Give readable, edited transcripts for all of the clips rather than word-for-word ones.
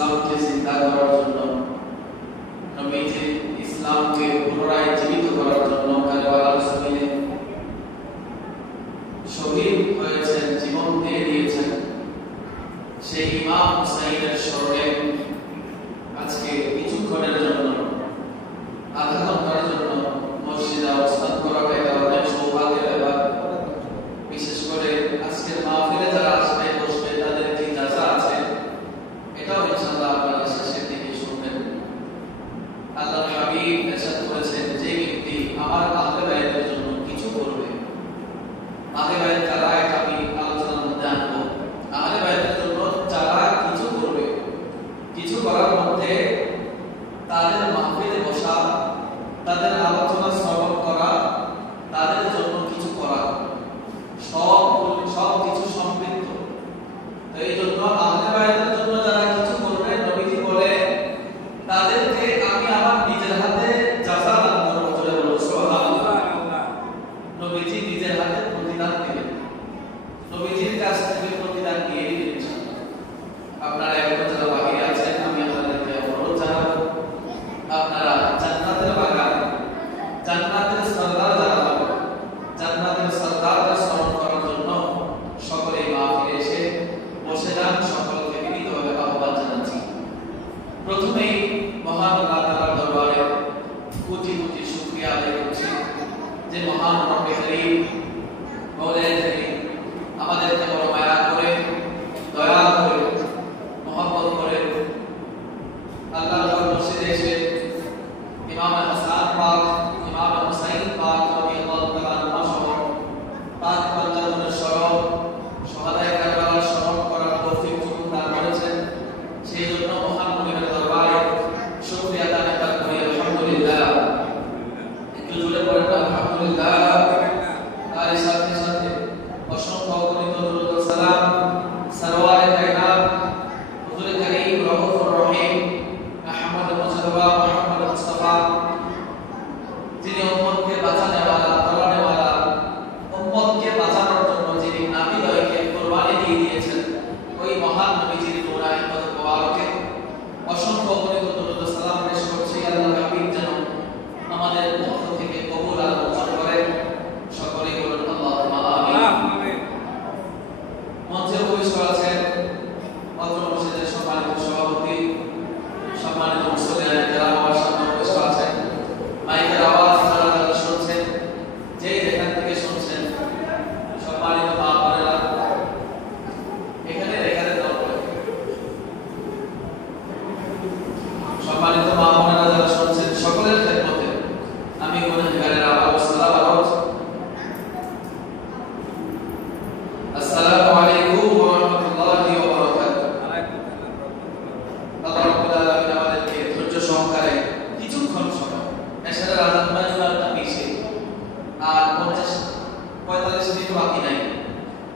ইসলামকে জিন্দা করার জন্য, নবীজি ইসলামকে পুনরায় জীবিত করার জন্য কারবালার জমিনে শহীদ হয়েছেন, জীবন দিয়ে দিয়েছেন। সেই ইমাম হুসাইনের স্মরণে আজকে কিছুক্ষণের জন্য, আধা ঘন্টার জন্য মসজিদে অবস্থান করাটা এটা অনেক সৌভাগ্যের ব্যাপার। বিশেষ করে আজকের মাহফিলে যারা আসবে বসবে তাদের কি জাযা আছে এটাও ইনশাআল্লাহ আপনারা শেষের দিকে শুনবেন। আল্লাহর হাবিব ইরশাদ করেছেন, যে ব্যক্তি আমার আহলে বাইতের জন্য কিছু করবে, আহলে বাইত যারা, এটা আমি আলোচনার মধ্যে আনবো। আহলে বাইতের জন্য যারা কিছু করবে, কিছু করার মধ্যে তাদের মাহফিলে বসা, তাদের আলোচনা শ্রবণ করা, তাদের জন্য কিছু করা, সব কিছু সম্পৃক্ত। তো এই জন্য আহলে বাইতের জন্য যারা কিছু করবে, নবীজি বলে তাদেরকে আমি আমার নিজের হাতে জাযা দান করব। চলে বলো সুবহানাল্লাহ। নবীজি নিজের হাতে প্রতিদান দিবেন, নবীজির কাছ থেকে প্রতিদান নিয়ে দিবেন ইনশাআল্লাহ। আপনারা এখন যারা বাহিরে আছেন, আমি আপনাদেরকে অনুরোধ জানাবো, আপনারা জান্নাতের বাগান, জান্নাতের সরদার যারা, জান্নাতের সরদারদের স্মরণ করার জন্য সকলে মাহফিলে এসে বসে যান। সকলকে বিনীতভাবে আহ্বান জানাচ্ছি। প্রথমেই মহান আল্লাহ তাআলার দরবারে কোটি কোটি শুকরিয়া আদায় করছি যে মহান রব্বে কারীম, মাওলায়ে কারীম আমাদেরকে বড় মায়া করে, দয়া করে, মহব্বত করে আল্লাহর মসজিদে এসে ইমাম হাসান পাক, ইমাম হুসাইন পাক রাদিয়াল্লাহু তাআলা আনহু পাক বান্দাদের স্মরণ, শহাদায়ে কারবালার স্মরণ করার তৌফিক দান করেছেন। সেই জন্য মহান মুনিবের দরবারে শুকরিয়া আদায় করি আলহামদুলিল্লাহ। একটু জোরে পড়েন আলহামদুলিল্লাহ। আর সাথে সাথে অসংখ্য অগণিত দরুদ ও সালাম সরওয়ারে কায়নাত হুজুরে কারীম রউফুর রহিম আহমদ মুজতবা মুহাম্মদ মুস্তাফা, যিনি উম্মতকে বাঁচানেওয়ালা, তরানেওয়ালা, উম্মতকে বাঁচানোর জন্য যিনি নাবিদয়কে কুরবানি দিয়ে দিয়েছেন, ওই মহান নবীজির নূরানি কদম মোবারকে অসংখ্য অগণিত দরুদ ও সালাম পেশ করছি। আল্লাহর হাবিব যেন আমাদের পক্ষ থেকে কবুল আর মঞ্জুর করেন। সকলেই বলুন আল্লাহুম্মা আমিন। মঞ্চে উপবিষ্ট আছেন অত্র মসজিদের সম্মানিত সভাপতি, সম্মানিত মুসল্লিয়ান যারা আমার সামনে উপবিষ্ট আছেন, মাইকের আওয়াজ যারা যারা শুনছেন, যেই যেখান থেকে শুনছেন, সম্মানিত মা বোনেরা, এখানে সম্মানিত মা বোনেরা যারা শুনছেন, সকলের খেদমতে আমি গুনাহগারের আবার সালাম আরজ। আসসালামু আলাইকুম ওয়া রাহমাতুল্লাহি ওয়া বারাকাতুহু। আল্লাহ রাব্বুল আলামিন আমাদেরকে ধৈর্য সহকারে কিছুক্ষণ সময়, এশারের আযান বাজবার নামিছে আর 45 মিনিট বাকি নাই,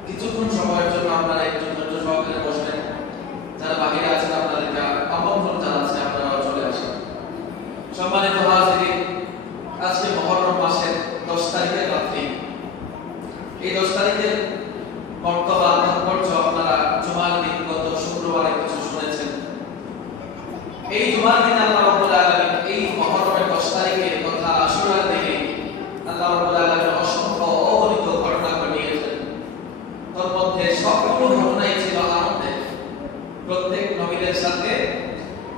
কিছুক্ষণ সময়ের জন্য আপনারা একটু ধৈর্য সহকারে বসবেন। যারা বাহিরে আছেন আপনাদেরকে আমন্ত্রণ জানাচ্ছি, আপনারা চলে আসেন। সম্মানিত হাজিরিন, আজকে মুহররম মাসের 10 তারিখের রাত্রি। এই 10 তারিখের বর্তমান তাৎপর্য আপনারা জুমার দিন গত শুক্রবারে কিছু শুনেছেন। এই জুমার দিন আল্লাহ রাব্বুল আলামিন এই মুহররমের 10 তারিখের কথা আশুরার দিনে আল্লাহ রাব্বুল আলামিন অসংখ্য অগণিত ঘটনা ঘটিয়েছেন। তার মধ্যে সবগুলো ঘটনাই ছিল আনন্দের। প্রত্যেক নবীদের সাথে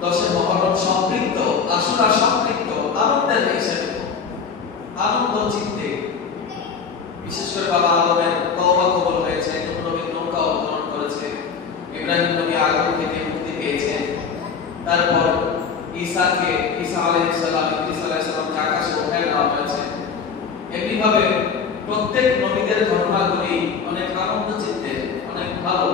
10 মুহররম সম্পৃক্ত, আশুরা সম্পৃক্ত, আনন্দের হিসেবে, আনন্দ চিত্তে। বিশেষ করে বাবা আদমের তওবা কবুল হয়েছে, নবীর নৌকা অবতরণ করেছে, ইব্রাহিম নবী আগুন থেকে মুক্তি পেয়েছেন। তারপর ঈসা আলাইহিস সালাম আকাশে উঠায় নেওয়া হয়েছে। এমনিভাবে প্রত্যেক নবীদের ঘটনাগুলি অনেক আনন্দ চিত্তে, অনেক ভালো।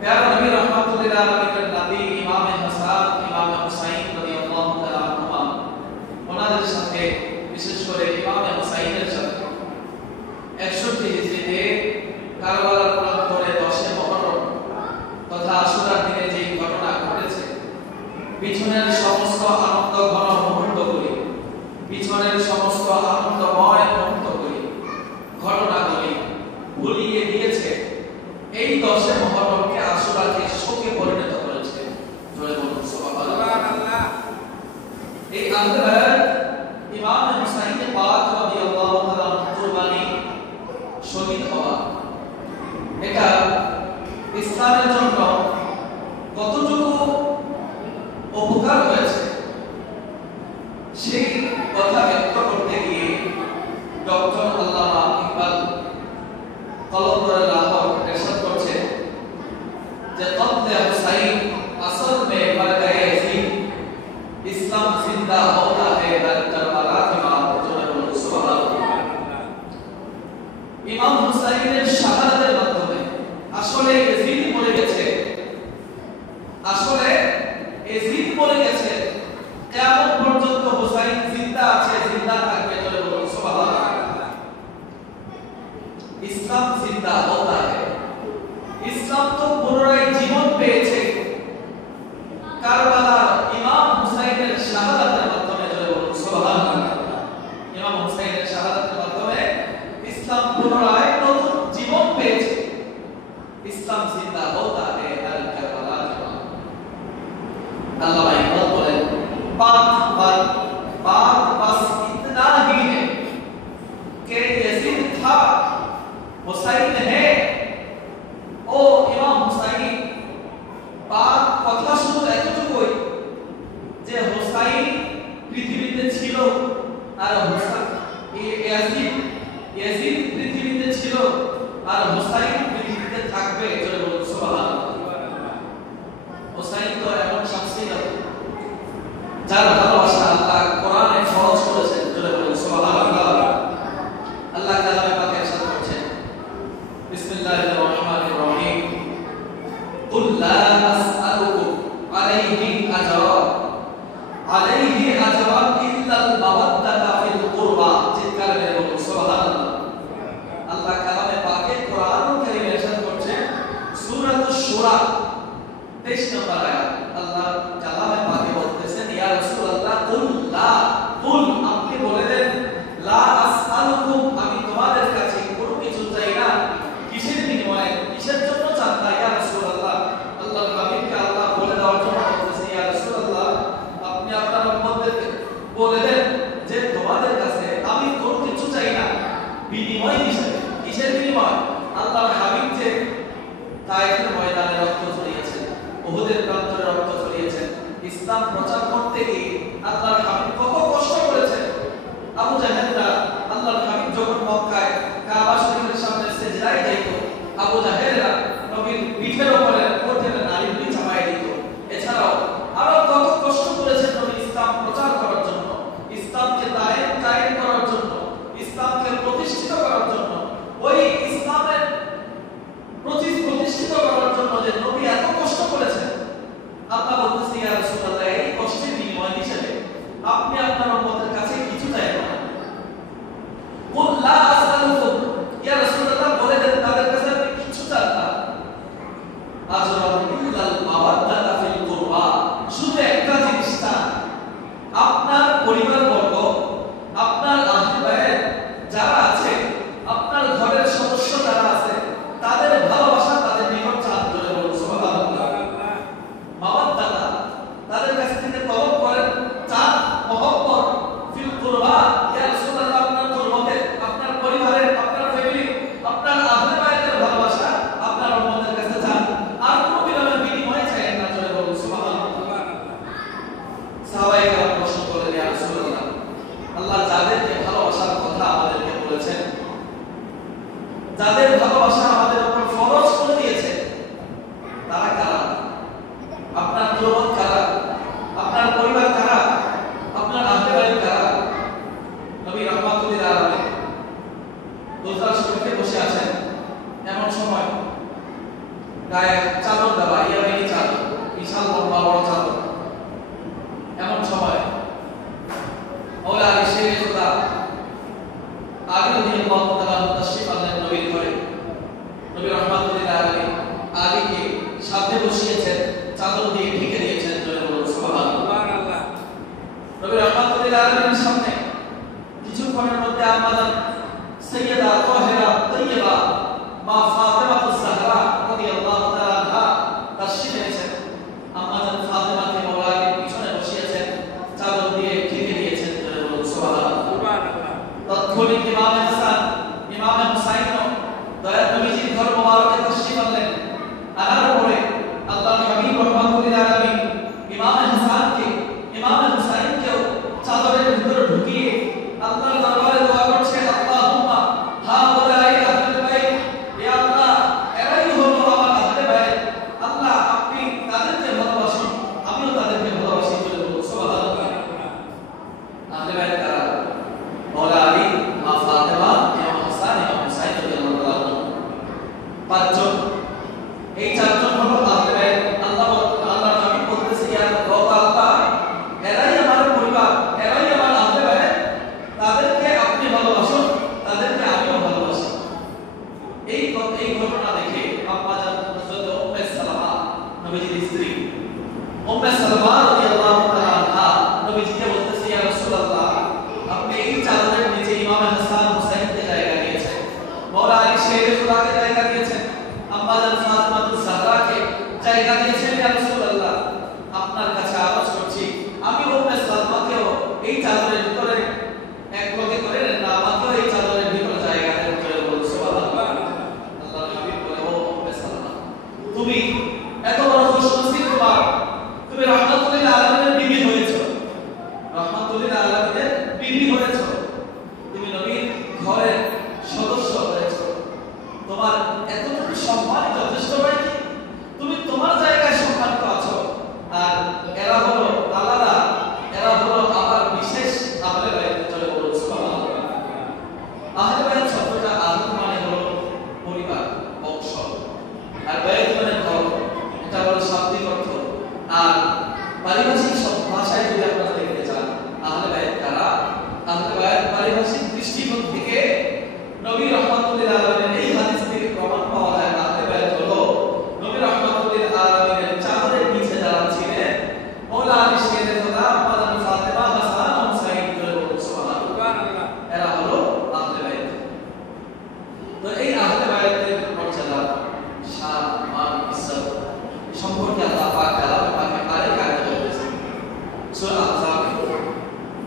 প্যারা নবী রাহমাতুল্লাহ আলাইহির নবী ইমাম হাসান, ইমাম হুসাইন রাদিয়াল্লাহু তাআলা আনহুমা, ওনাদের সাথে বিশেষ করে ইমাম হুসাইনের সাথে 61 হিজরিতে কারবালার প্রান্তরে 10 মুহররম তথা আশুরার দিনে যে ঘটনা ঘটেছে, পিছনের সমস্ত আনন্দ ঘন মুহূর্তগুলি, পিছনের সমস্ত আনন্দময় মুহূর্তগুলি, ঘটনাগুলি ভুলিয়ে দিয়েছে এই 10 মুহররমকে আশুরাকে শোকে পরিণত করে ইসলামের জন্য কতটুকু উপকার হয়েছে সেই কথা ব্যক্ত করতে গিয়ে ডক্টর আল্লামা ইকবাল কলমদার লাহোর ইরশাদ করছে যে কতলে হুসাইন আসল में मर गए यजीद इस्लाम जिंदा होता है दर करबला के बाद जो सुभान ইমাম হুসাইনের শাহাদাতের মাধ্যমে আসলে ইয়াজিদ মরে গেছে, আসলে ইয়াজিদ মরে গেছে, কিয়ামত পর্যন্ত হুসাইন জিন্দা আছে, জিন্দা থাকবে, চলে বলুন সুবহানাল্লাহ। ইসলাম জিন্দা होता है, ইসলাম তো পুনরায় জীবন পেয়েছে কারবালার ইমাম হুসাইনের শাহাদাতের মাধ্যমে, চলে বলুন সুবহানাল্লাহ। ইমাম হুসাইনের শাহাদাতের মাধ্যমে ইসলাম পুনরায় নতুন জীবন পেয়েছে। ইসলাম জিন্দা होता है दर करबला के बाद। अल्लामा इकबाल बोले बात बस इतना ही है कि यजीद था, हुसैन है। ও ইমাম হুসাইন, বাত কথা শুধু এতটুকুই যে হুসাইন পৃথিবীতে ছিল আর ইয়াজিদ পৃথিবীতে ছিল আর হুসাইন পৃথিবীতে থাকবে, চলে বলুন সুবহানাল্লাহ। হুসাইন তো এমন শাখসিয়ত যার ভালোবাসা আল্লাহ কোরআনে ফরজ করেছেন, চলে বলুন সুবহানাল্লাহ। আল্লাহ কালামে পাকে ইরশাদ করছেন বিসমিল্লাহির রহমানির রহিম কুল লা আসআলুকুম আলাইহি আজরান ইল্লাল মাওয়াদ্দাতা ফিল কুরবা, চিৎকার করে বলুন সুবহানাল্লাহ। আল্লাহ কালামে পাকে কোরআনুল কারীমে ইরশাদ করছেন সূরাতুশ শুরা 23 নম্বর আয়াত। আল্লাহ কালামে পাকে বলতেছেন ইয়া রাসূলুল্লাহ কুল আপনি বলে দেন লা আসআলুকুম, আমি তোমাদের কাছে কোনো কিছু চাই না। কিসের বিনিময়ে, কিসের জন্য চান না ইয়া রাসূলুল্লাহ? আল্লাহর হাবিবকে আল্লাহ বলে দেওয়ার জন্য বলতেছে ইয়া রাসূলুল্লাহ আপনি আপনার উম্মতদেরকে বলে দেন যে তোমাদের কাছে আমি কোনো কিছু চাই না বিনিময় হিসেবে। কিসের বিনিময়? আল্লাহর হাবিব যে তায়েফের ময়দানে রক্ত ঝরিয়েছেন, উহুদের প্রান্তরে রক্ত ঝরিয়েছেন, ইসলাম প্রচার করতে গিয়ে আল্লাহর হাবিব কত কষ্ট করেছেন। আবু জাহেলরা আল্লাহর হাবিব যখন মক্কায় কাবা শরীফের সামনে সিজদায় যাইত, আবু জাহেলরা নবীর পিঠের উপরে কোঠের নারীগুলি চাপায় দিত। এছাড়াও আরো কত কষ্ট করেছেন নবী ইসলাম প্রচার করার জন্য, ইসলামকে কায়েম করার জন্য, ইসলামকে প্রতিষ্ঠিত করার জন্য। ওই ইসলামের প্রতিষ্ঠিত করার জন্য যে নবী এত কষ্ট করেছেন, আল্লাহ বলতেছে ইয়া রাসূলুল্লাহ এই কষ্টের বিনিময় হিসেবে আপনি আপনার উম্মতের কাছে কিছু চাইবেন না। কুল লা আসআলুকুম, ইয়া রাসূলুল্লাহ বলে দেন তাদের কাছে আপনি কিছু চান না। আজরান ইল্লাল মাওয়াদ্দাতা ফিল কুরবা, শুধু একটা জিনিস চান, আপনার পরিবারবর্গ, আপনার আহলে বায়াত যারা আছে, আপনার ঘরের সদস্য যারা আছে তাদের ভালোবাসা তাদের নিকট চান, বলে বলুন সুবহানাল্লাহ। মাওয়াদ্দাতা তাদের কাছ থেকে তলব করেন, চান মহব্বত ফিল কুরবা, ইয়া রাসূলুল্লাহ আপনার কুরবতে, আপনার পরিবারের, আপনার ফ্যামিলি, আপনার আহলে বায়াতের ভালোবাসা আপনার উম্মতের কাছে চান, আর কোনো বিনিময় চাইেন না, চলে বলুন সুবহানাল্লাহ। সাহাবায়ে কেরাম প্রশ্ন করলেন ইয়া রাসূলুল্লাহ আল্লাহ যাদেরকে ভালোবাসার কথা আমাদেরকে বলেছেন, যাদের ভালোবাসা আমাদের উপর ফরজ করে দিয়েছে, তারা কারা? আপনার কুরবত কারা? আপনার পরিবার কারা? আপনার আহলে বায়াত কারা? নবী রাহমাতুল লিল আলামিন রোজা শরীফে বসে আছেন, এমন সময় গায়ে চাদর দেওয়া, ইয়ামিনী চাদর, বিশাল লম্বা বড় চাদর। এমন সময় ওলা আলী শেখ খোদা আলী রাদিয়াল্লাহু তাআলা তাশরীফ আনলেন নবীর ঘরে। নবী রাহমাতুল লিল আলামিন আলীকে সাথে বসিয়েছেন, চাদর দিয়ে ঢেকে দিয়েছেন, জয় বলুন সুবহানাল্লাহ। নবী রাহমাতুল লিল আলামিনের সামনে কিছুক্ষণের মধ্যে আমাদের সাইয়্যিদা তাহেরা তাইয়্যিবা মা ফাতেমাতুজ জাহরা রাদিয়াল্লাহু তাআলা আনহা তাশরীফ এনেছেন। আমাদের ফাতেমাকে মাওলা আলী পিছনে বসিয়েছেন, চাদর দিয়ে ঢেকে দিয়েছেন, জয় বলুন সুবহানাল্লাহ। তৎক্ষণিক ইমাম হাসান, ইমাম হুসাইন দয়ার নবীজির ঘর মোবারকে তাশরীফ আনলেন, আনার এই চারজন হলো আহলে বাইত। আল্লাহ নবী বলতেছে ইয়া আল্লাহ, এরাই আমার পরিবার, এরাই আমার আহলে বাইত, তাদেরকে আপনি ভালোবাসুন, তাদেরকে আমিও ভালোবাসি। এই ঘটনা দেখে আম্মা জান হযরত উম্মে সালামা নবীজির স্ত্রী উম্মে সালামা রাদিয়াল্লাহু তাআলা আনহা নবীজিকে বলতেছে ইয়া রাসূলুল্লাহ, আপনি এই চাদরের নিচে ইমাম হাসান হুসাইনকে জায়গা দিয়েছেন, মাওলা আলী শেরে খুদাকে জায়গা দিয়েছেন, আম্মা জান ফাতিমাতুজ জাহরাকে জায়গা দিয়েছেন। ইয়া রাসূলুল্লাহ, আপনার কাছে আরজ করছি, আমি উম্মে সালামাকেও এই চাদরের ভিতরে এক লগে করে না, আমাকেও এই চাদরের ভিতরে জায়গা দেন করে বলুন সুবহানাল্লাহ। আল্লাহ নবী বলে, ও উম্মে সালামা, তুমি এত বড় খুশনসিব, তুমি রাহমাতুল আলামিনের বিবি হয়েছো, রাহমাতুল আলামিনের বিবি হয়েছো, তুমি নবীর ঘরের সদস্য হয়েছো, তোমার এতটুকু সম্মান যথেষ্ট নয় কি? তুমি তোমার জায়গায় সম্মানিত আছো, আর এরা হলো আলাদা, এরা হলো আবার বিশেষ আহলে বাইত। চলে বলুন সুবহানাল্লাহ। আহলে বাইত শব্দটা আহলে মানে হলো পরিবার, বংশ, আর বাইত মানে ঘর, এটা হলো শাব্দিক অর্থ। আর পারিভাষিক ভাষায় যদি আপনারা দেখতে চান আহলে বাইত কারা, আহলে বাইত পারিভাষিক দৃষ্টিকোণ থেকে নবী রাহমাতুল আলামিনের এই হাদিস থেকে প্রমাণ পাওয়া যায়, আহলে বাইত হলো নবী রাহমাতুল আলামিনের চাদরের নিচে যারা ছিলেন, মাওলা আলী শেরে খুদা, আম্মা জান ফাতেমা, হাসান, হুসাইন, সুবহানাল্লাহ, এরা হলো আহলে বাইত। তো এই আহলে বাইতের মর্যাদা, শান, মান, ইজ্জত সম্পর্কে আল্লাহ পাক কালামে পাকে আরেক আয়াতে বলেছেন। সূরা আহজাব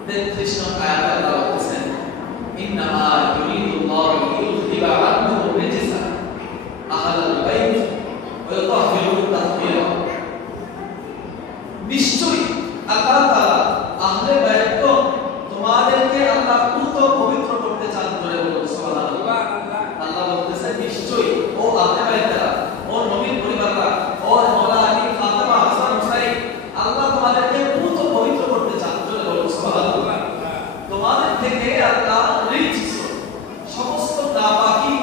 33 নং আয়াতে আল্লাহ বলেছেন, ইন্নামা ইউরিদুল্লাহু লিইউযহিবা আনহুম রিজসা আহলাল বাইত ওয়া ইউতাহহিরুহুম তাহহীরা। নিশ্চয়ই আল্লাহ তাআলা আহলে বাইত তোমাদেরকে আল্লাহ পুত পবিত্র করতে চান, ধরে বলুন সুবহানাল্লাহ। আল্লাহ বলতেছেন নিশ্চয়ই ও আহলে বাইতরা, ও নবীর পরিবাররা, ও মাওলা আলী, ফাতেমা, হাসান, হুসাইন, আল্লাহ তোমাদেরকে পুত পবিত্র করতে চান, ধরে বলুন সুবহানাল্লাহ। তোমাদের থেকে আল্লাহ রিজস, সমস্ত নাপাকি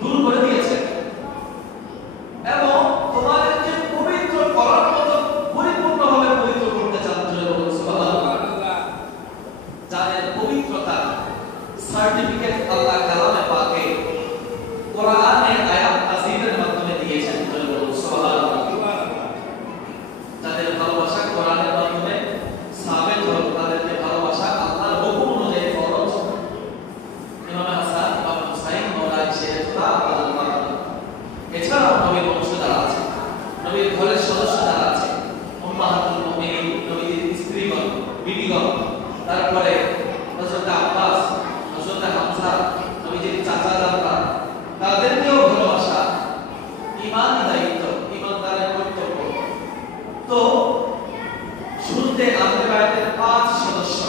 দূর করে দিয়েছেন এবং তোমাদেরকে পবিত্র করার মতো পরিপূর্ণভাবে পবিত্র করতে চান, ধরে বলুন সুবহানাল্লাহ। যাদের পবিত্রতা সার্টিফিকেট আল্লাহ কালামে পাকে কোরআনে আয়াত নাযিলের মাধ্যমে দিয়েছেন, ধরে বলুন সুবহানাল্লাহ। যাদের ভালোবাসা কোরআনের মাধ্যমে সাবিত হলো, তাদেরকে ভালোবাসা আল্লাহর হুকুম অনুযায়ী ফরজ। ইমাম হাসান, ইমাম হুসাইন, মাওলা আলী শেরে খুদা রাদিয়াল্লাহু আনহু, এছাড়াও নবীর বংশ যারা আছে, নবীর ঘরের সদস্য যারা আছে, উম্মাহাতুল মুমিনিন, নবীর স্ত্রীগণ, বিবিগণ, তারপরে হযরত আব্বাস, হযরত হামজা, নবীর চাচা দাদা, তাদেরকেও ভালোবাসা ঈমান দায়িত্ব, ঈমানদারের কর্তব্য। তো শুরুতে আহলে বাইতের 5 সদস্য,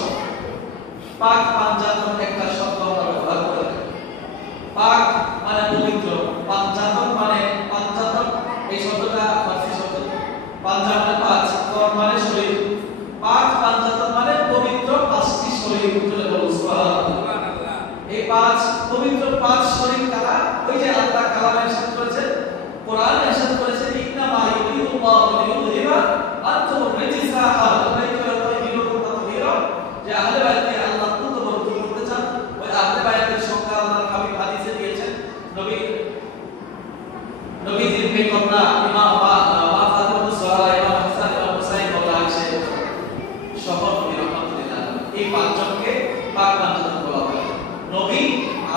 পাক পাঞ্জাতন একটা শব্দ আমরা ব্যবহার করে থাকি। পাক মানে পবিত্র, পাঞ্জাতন মানে পাঞ্জাতন, এই শব্দটা ফারসি শব্দ, পাঞ্জা মানে 5, তন মানে শরীর, পাক পাঞ্জাতন মানে পবিত্র 5টি শরীর, বলে বলুন সুবহানাল্লাহ। এই 5 পবিত্র 5 শরীর কারা? ওই যে আল্লাহ কালামে ইরশাদ করেছেন, কোরআনে ইরশাদ করেছেন, ইন্নামা ইউরিদুল্লাহু লিইউযহিবা আনহুম রিজসা আহলাল বাইত ওয়া ইউতাহহিরুহুম তাহহীরা। যে আহলে বাইতকে আল্লাহ পুত পবিত্র করতে চান, ওই আহলে বাইতের সংজ্ঞা আল্লাহর হাবিব হাদিসে দিয়েছেন। নবীজির এই কন্যা ইমাম ফাতিমাতুজ জাহরা, ইমাম হাসান, ইমাম হুসাইন, মাওলা আলী শেরে সহ নবী রাহমাতুল্লাহ, এই 5 জনকে পাক পাঞ্জাতন বলা হয়। নবী,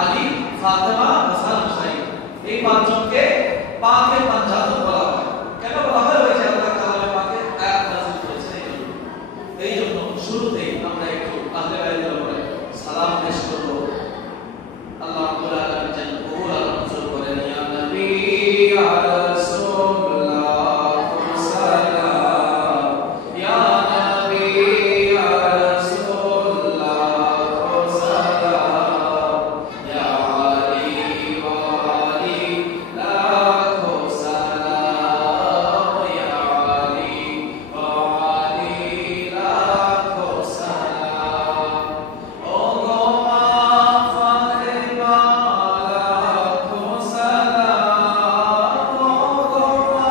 আলী, ফাতেমা, হাসান, হুসাইন, এই 5 জনকে পাকে পাঞ্জাতন বলা হয়। কেন বলা হয়? ওই যে আল্লাহ কালামে পাকে আয়াত নাযিল করেছেন। এই জন্য শুরুতেই আমরা একটু আহলে বাইতের উপরে সালাম পেশ করব। আল্লাহ রাব্বুল আলামিন যেন কবুল আর মঞ্জুর করেন। ইয়া নবী ইয়া রাসূলুল্লাহ সাল্লাল্লাহু, ইয়া নবী ইয়া রাসূলুল্লাহ সাল্লাল্লাহু, ইয়া আলী ওয়া আলী লাখো সালাম, ইয়া আলী ওয়া আলী লাখো সালাম। ও গো মা ফাতেমা লাখো সালাম, ও গো মা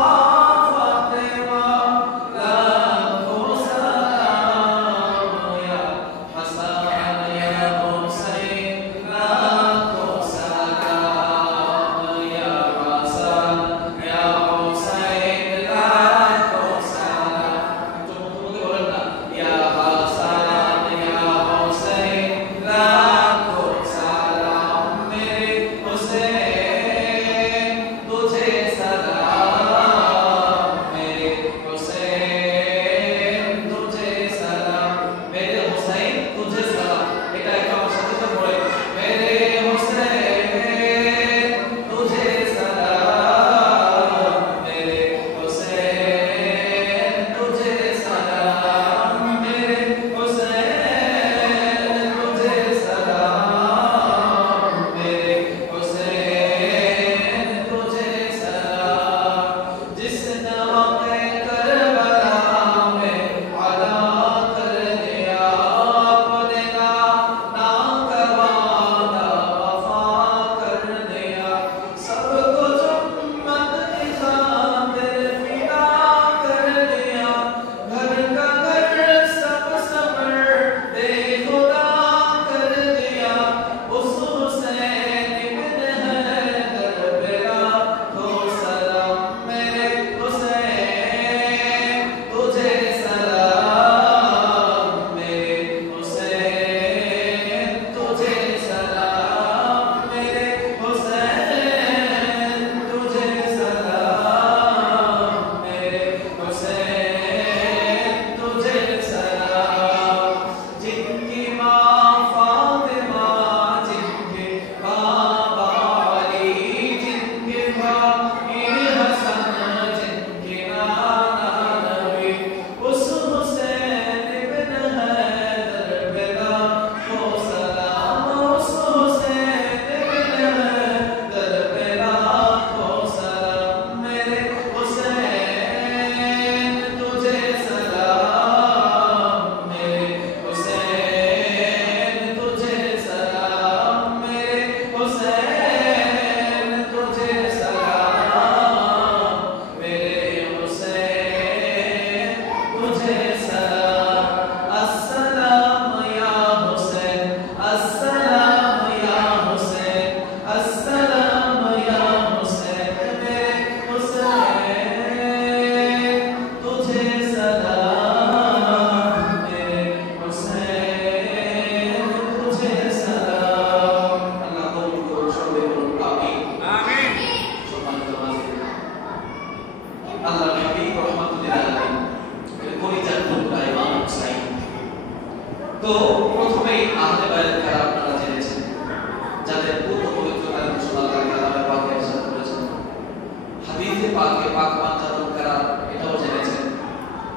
পাকে পাক পাঞ্জাতন করা এটাও জেনেছেন।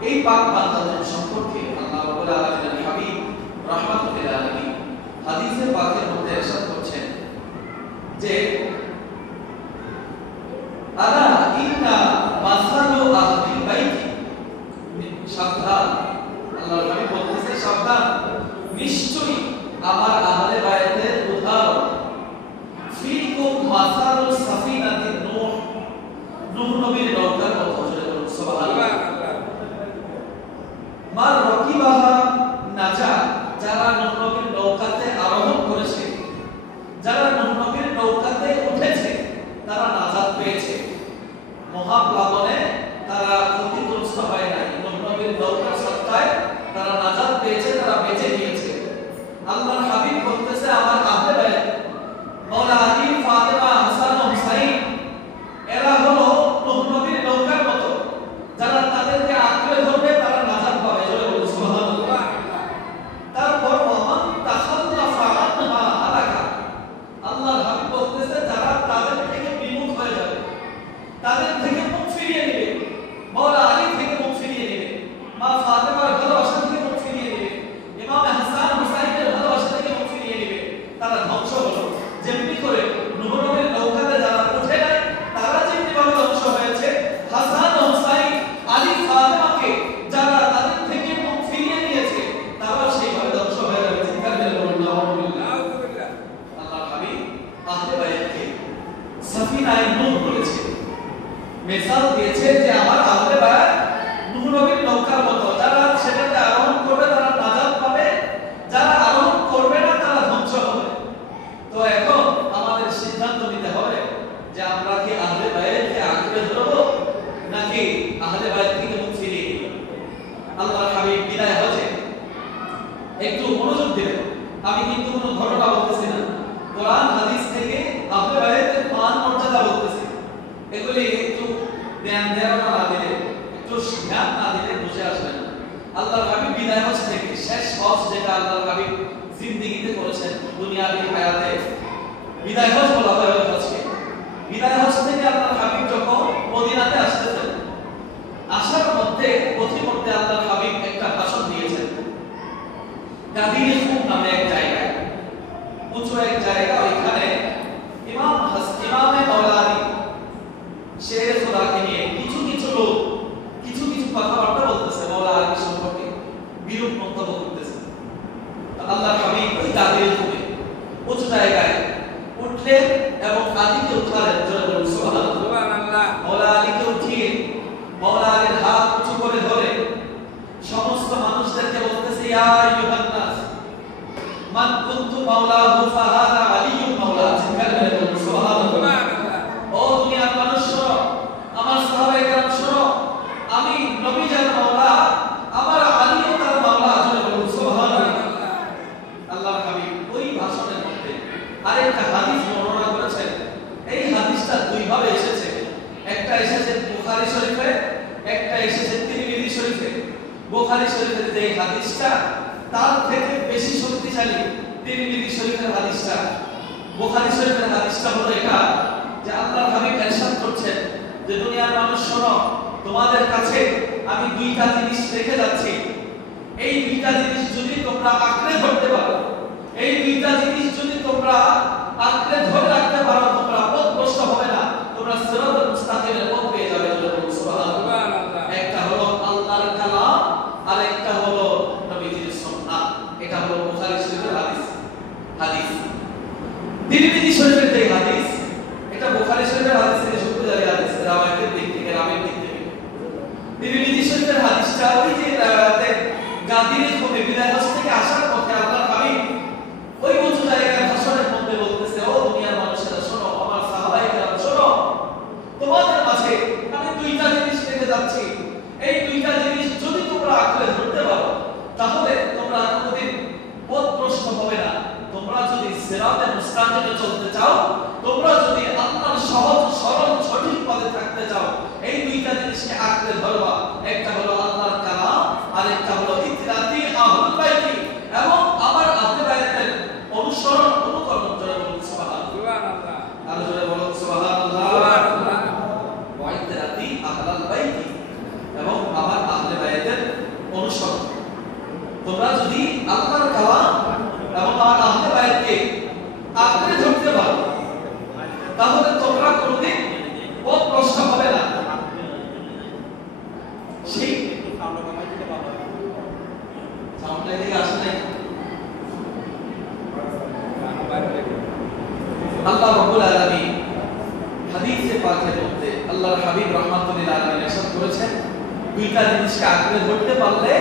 এই পাক পাঞ্জাতন সম্পর্কে আল্লাহ রাব্বুল আলামিনের হাবিব রাহমাতুল লিল আলামিন হাদিসে পাকের মধ্যে ইরশাদ করছেন যে আলা ইন্না মাসালু আহলি বাইতি, সাবধান, আল্লাহর হাবিব বলতেছে সাবধান, নিশ্চয়ই আমার আহলে বাইতের উদাহরণ ফিকুম মাসালু সাফিনাতিন নূহ, নূহ নবীর নৌকার মতো। সুবহানাল্লাহ। মার রাকিবাহা নাজা, যারা নূহ নবীর নৌকাতে আরোহণ করেছে, যারা নূহ নবীর নৌকাতে উঠেছে তারা নাজাত পেয়েছে, মহাপ্লাবনে তারা ক্ষতিগ্রস্ত হয় নাই, নূহ নবীর নৌকার সত্তায় তারা নাজাত পেয়েছে, তারা বেঁচে গিয়েছে। আল্লাহর হাবিব বলতেছে আমার আহলে বাইত মাওলা আলী, ফাতেমা, হাসান ও হুসাইন এরা হলো নূহ নবীর নৌকার মতো, যারা তাদেরকে আঁকড়ে ধরবে তারা নাজাত পাবে। জোরে বলুন সুবহানাল্লাহ। তারপর ওমান তাখাল্লাফা আনহা হালাকা, আল্লাহর হাবিব বলতেছে যারা তাদের থেকে বিমুখ হয়ে যাবে, তাদের থেকে মুখ ফিরিয়ে নেবে, মাওলা আলী থেকে মুখ ফিরিয়ে নেবে, মা ফাতেমার ভালোবাসা থেকে মুখ ফিরিয়ে নেবে, ইমাম হাসান হুসাইনের ভালোবাসা থেকে মুখ ফিরিয়ে নেবে, তারা ধ্বংস হলো। যেমনি করে নূহ নবীর নৌকাতে যারা উঠে নাই তারা যেমনি ভাবে ধ্বংস হয়েছে, হাসান হুসাইন আলী ফাতেমাকে যারা তাদের থেকে মুখ ফিরিয়ে নিয়েছে তারা সেইভাবে ধ্বংস হয়ে যাবে। চিন্তা করে বলুন আলহামদুলিল্লাহ। আল্লাহর হাবিব আহলে বাইতকে সাফিনায়ে নূহ বলেছে, মিসাল দিয়েছে যে আমার আহলে বাইত নূহ নবীর নৌকার মতো, যারা সেটাতে আরোহণ করবে তারা নাজাত পাবে, যারা আরোহণ করবে না তারা ধ্বংস হবে। তো এখন আমাদের সিদ্ধান্ত নিতে হবে যে আমরা কি আহলে বাইতকে আঁকড়ে ধরবো নাকি আহলে বাইত থেকে মুখ ফিরিয়ে নিব। আল্লাহর হাবিব বিদায় হজে একটু মনোযোগ দিবেন, আমি কিন্তু কোনো ঘটনা বলতেছি না, কোরআন হাদিস থেকে আহলে বাইতের মান মর্যাদা বলতেছি। এগুলি একটু ধ্যান ধারণা না দিলে, একটু জ্ঞান না দিলে বুঝে আসবে না। আল্লাহর হাবিব বিদায় হজ থেকে শেষ হজ যেটা আল্লাহর হাবিব জিন্দেগিতে করেছেন, দুনিয়ার হায়াতে বিদায় হজ বলা হয় হজকে। বিদায় হজ থেকে আল্লাহর হাবিব যখন মদিনাতে আসতেছেন, আসার মধ্যে পথিমধ্যে আল্লাহর হাবিব একটা ভাষণ দিয়েছেন গাদির খুব নামে এক জায়গায়, উঁচু এক জায়গা, ওইখানে ইমামে মাওলা আলী শেরে খোদাকে নিয়ে কিছু কিছু লোক কিছু কিছু কথাবার্তা বলতেছে, মাওলা আলী সম্পর্কে বিরূপ মন্তব্য করতেছে। আল্লাহর হাবিব ওই গাদির খুবই উঁচু জায়গায় উঠলেন এবং আলীকে উঠালেন। জোরে বলুন সুবহানাল্লাহ। মাওলা আলীকে উঠিয়ে মাওলা আলীর হাত উঁচু করে ধরে সমস্ত মানুষদেরকে বলতেছে ইয়া আইয়ুহান নাস মান কুনতু মাওলাহু ফাহাদা আলিয়্যুম মাওলা। চিৎকার করে বলুন সুবহানাল্লাহ। ও দুনিয়ার মানুষ শোনো, আমার সাহাবায়ে কেরাম শোনো, আমি নবী যার মাওলা, আমার আলীও তার মাওলা। জোরে বলুন সুবহানাল্লাহ। আল্লাহর হাবিব ওই ভাষণের মধ্যে আরেকটা হাদিস বর্ণনা করেছেন। এই হাদিসটা দুই ভাবে এসেছে, একটা এসেছে বুখারী শরীফে, একটা এসেছে তিরমিজি শরীফে। বুখারী শরীফের যে হাদিসটা তার থেকে বেশি শক্তিশালী তিরমিজি শরীফের হাদিসটা। বুখারী শরীফের হাদিসটা হলো এটা যে আল্লাহর হাবিব ইরশাদ করছেন যে দুনিয়ার মানুষ শোনো, তোমাদের কাছে আমি দুইটা জিনিস রেখে যাচ্ছি, এই দুইটা জিনিস যদি তোমরা আঁকড়ে ধরতে পারো, এই দুইটা জিনিস যদি তোমরা আঁকড়ে ধরে রাখতে পারো, তোমরা পথভ্রষ্ট হবে না, তোমরা সিরাতুল মুস্তাকিমের পথ পেয়ে যাবে। সুবহানাল্লাহ। একটা হলো আল্লাহর কালাম আর একটা হলো নবীজির সুন্নাহ। এটা হলো বুখারী শরীফের হাদিস। তিরমিজি শরীফের যে হাদিস, এটা বুখারী শরীফের হাদিস থেকে শক্তিশালী হাদিস, রাওয়ায়াতের দিক থেকে, রামের দিক থেকে। তিরমিজি শরীফের হাদিসটা ওই যে গাদির খুবই বিদায় হজ থেকে আসার পথে আল্লাহর হাবিব ওই উঁচু জায়গায় ভাষণের মধ্যে বলতেছে, ও দুনিয়ার মানুষেরা শোনো, আমার সাহাবায়ে কেরাম শোনো, তোমাদের মাঝে আমি দুইটা জিনিস রেখে যাচ্ছি, এই দুইটা জিনিস যদি তোমরা আঁকড়ে ধরতে পারো তাহলে তোমরা কোনদিন পথভ্রষ্ট হবে না। তোমরা যদি সিরাতে মুস্তাকিমে চলতে চাও, তোমরা যদি আল্লাহর সহজ সরল সঠিক পথে থাকতে চাও, এই দুইটা জিনিসকে আঁকড়ে ধরবা। একটা হলো আল্লাহর কালাম আর একটা হলো ইত্তিরাতি আহলুল বাইতি এবং আমার আহলে বাইতের অনুসরণ অনুকরণ। জোরে বলুন সুবহানাল্লাহ। আর জোরে বলুন সুবহানাল্লাহ। আহলাল বাইতি এবং আমার আহলে বাইতের অনুসরণ। তোমরা যদি আল্লাহর কালাম এবং আমার আহলে বাইতকে আঁকড়ে ধরতে পারো তাহলে তোমরা কোনদিন পথভ্রষ্ট হবে না। সেই সামনে দিকে আসে নাই। আল্লাহ রাব্বুল আলামিন হাদিসে পাকের মধ্যে আল্লাহর হাবিব রাহমাতুল লিল আলামিন ইরশাদ করেছেন, দুইটা জিনিসকে আঁকড়ে ধরতে পারলে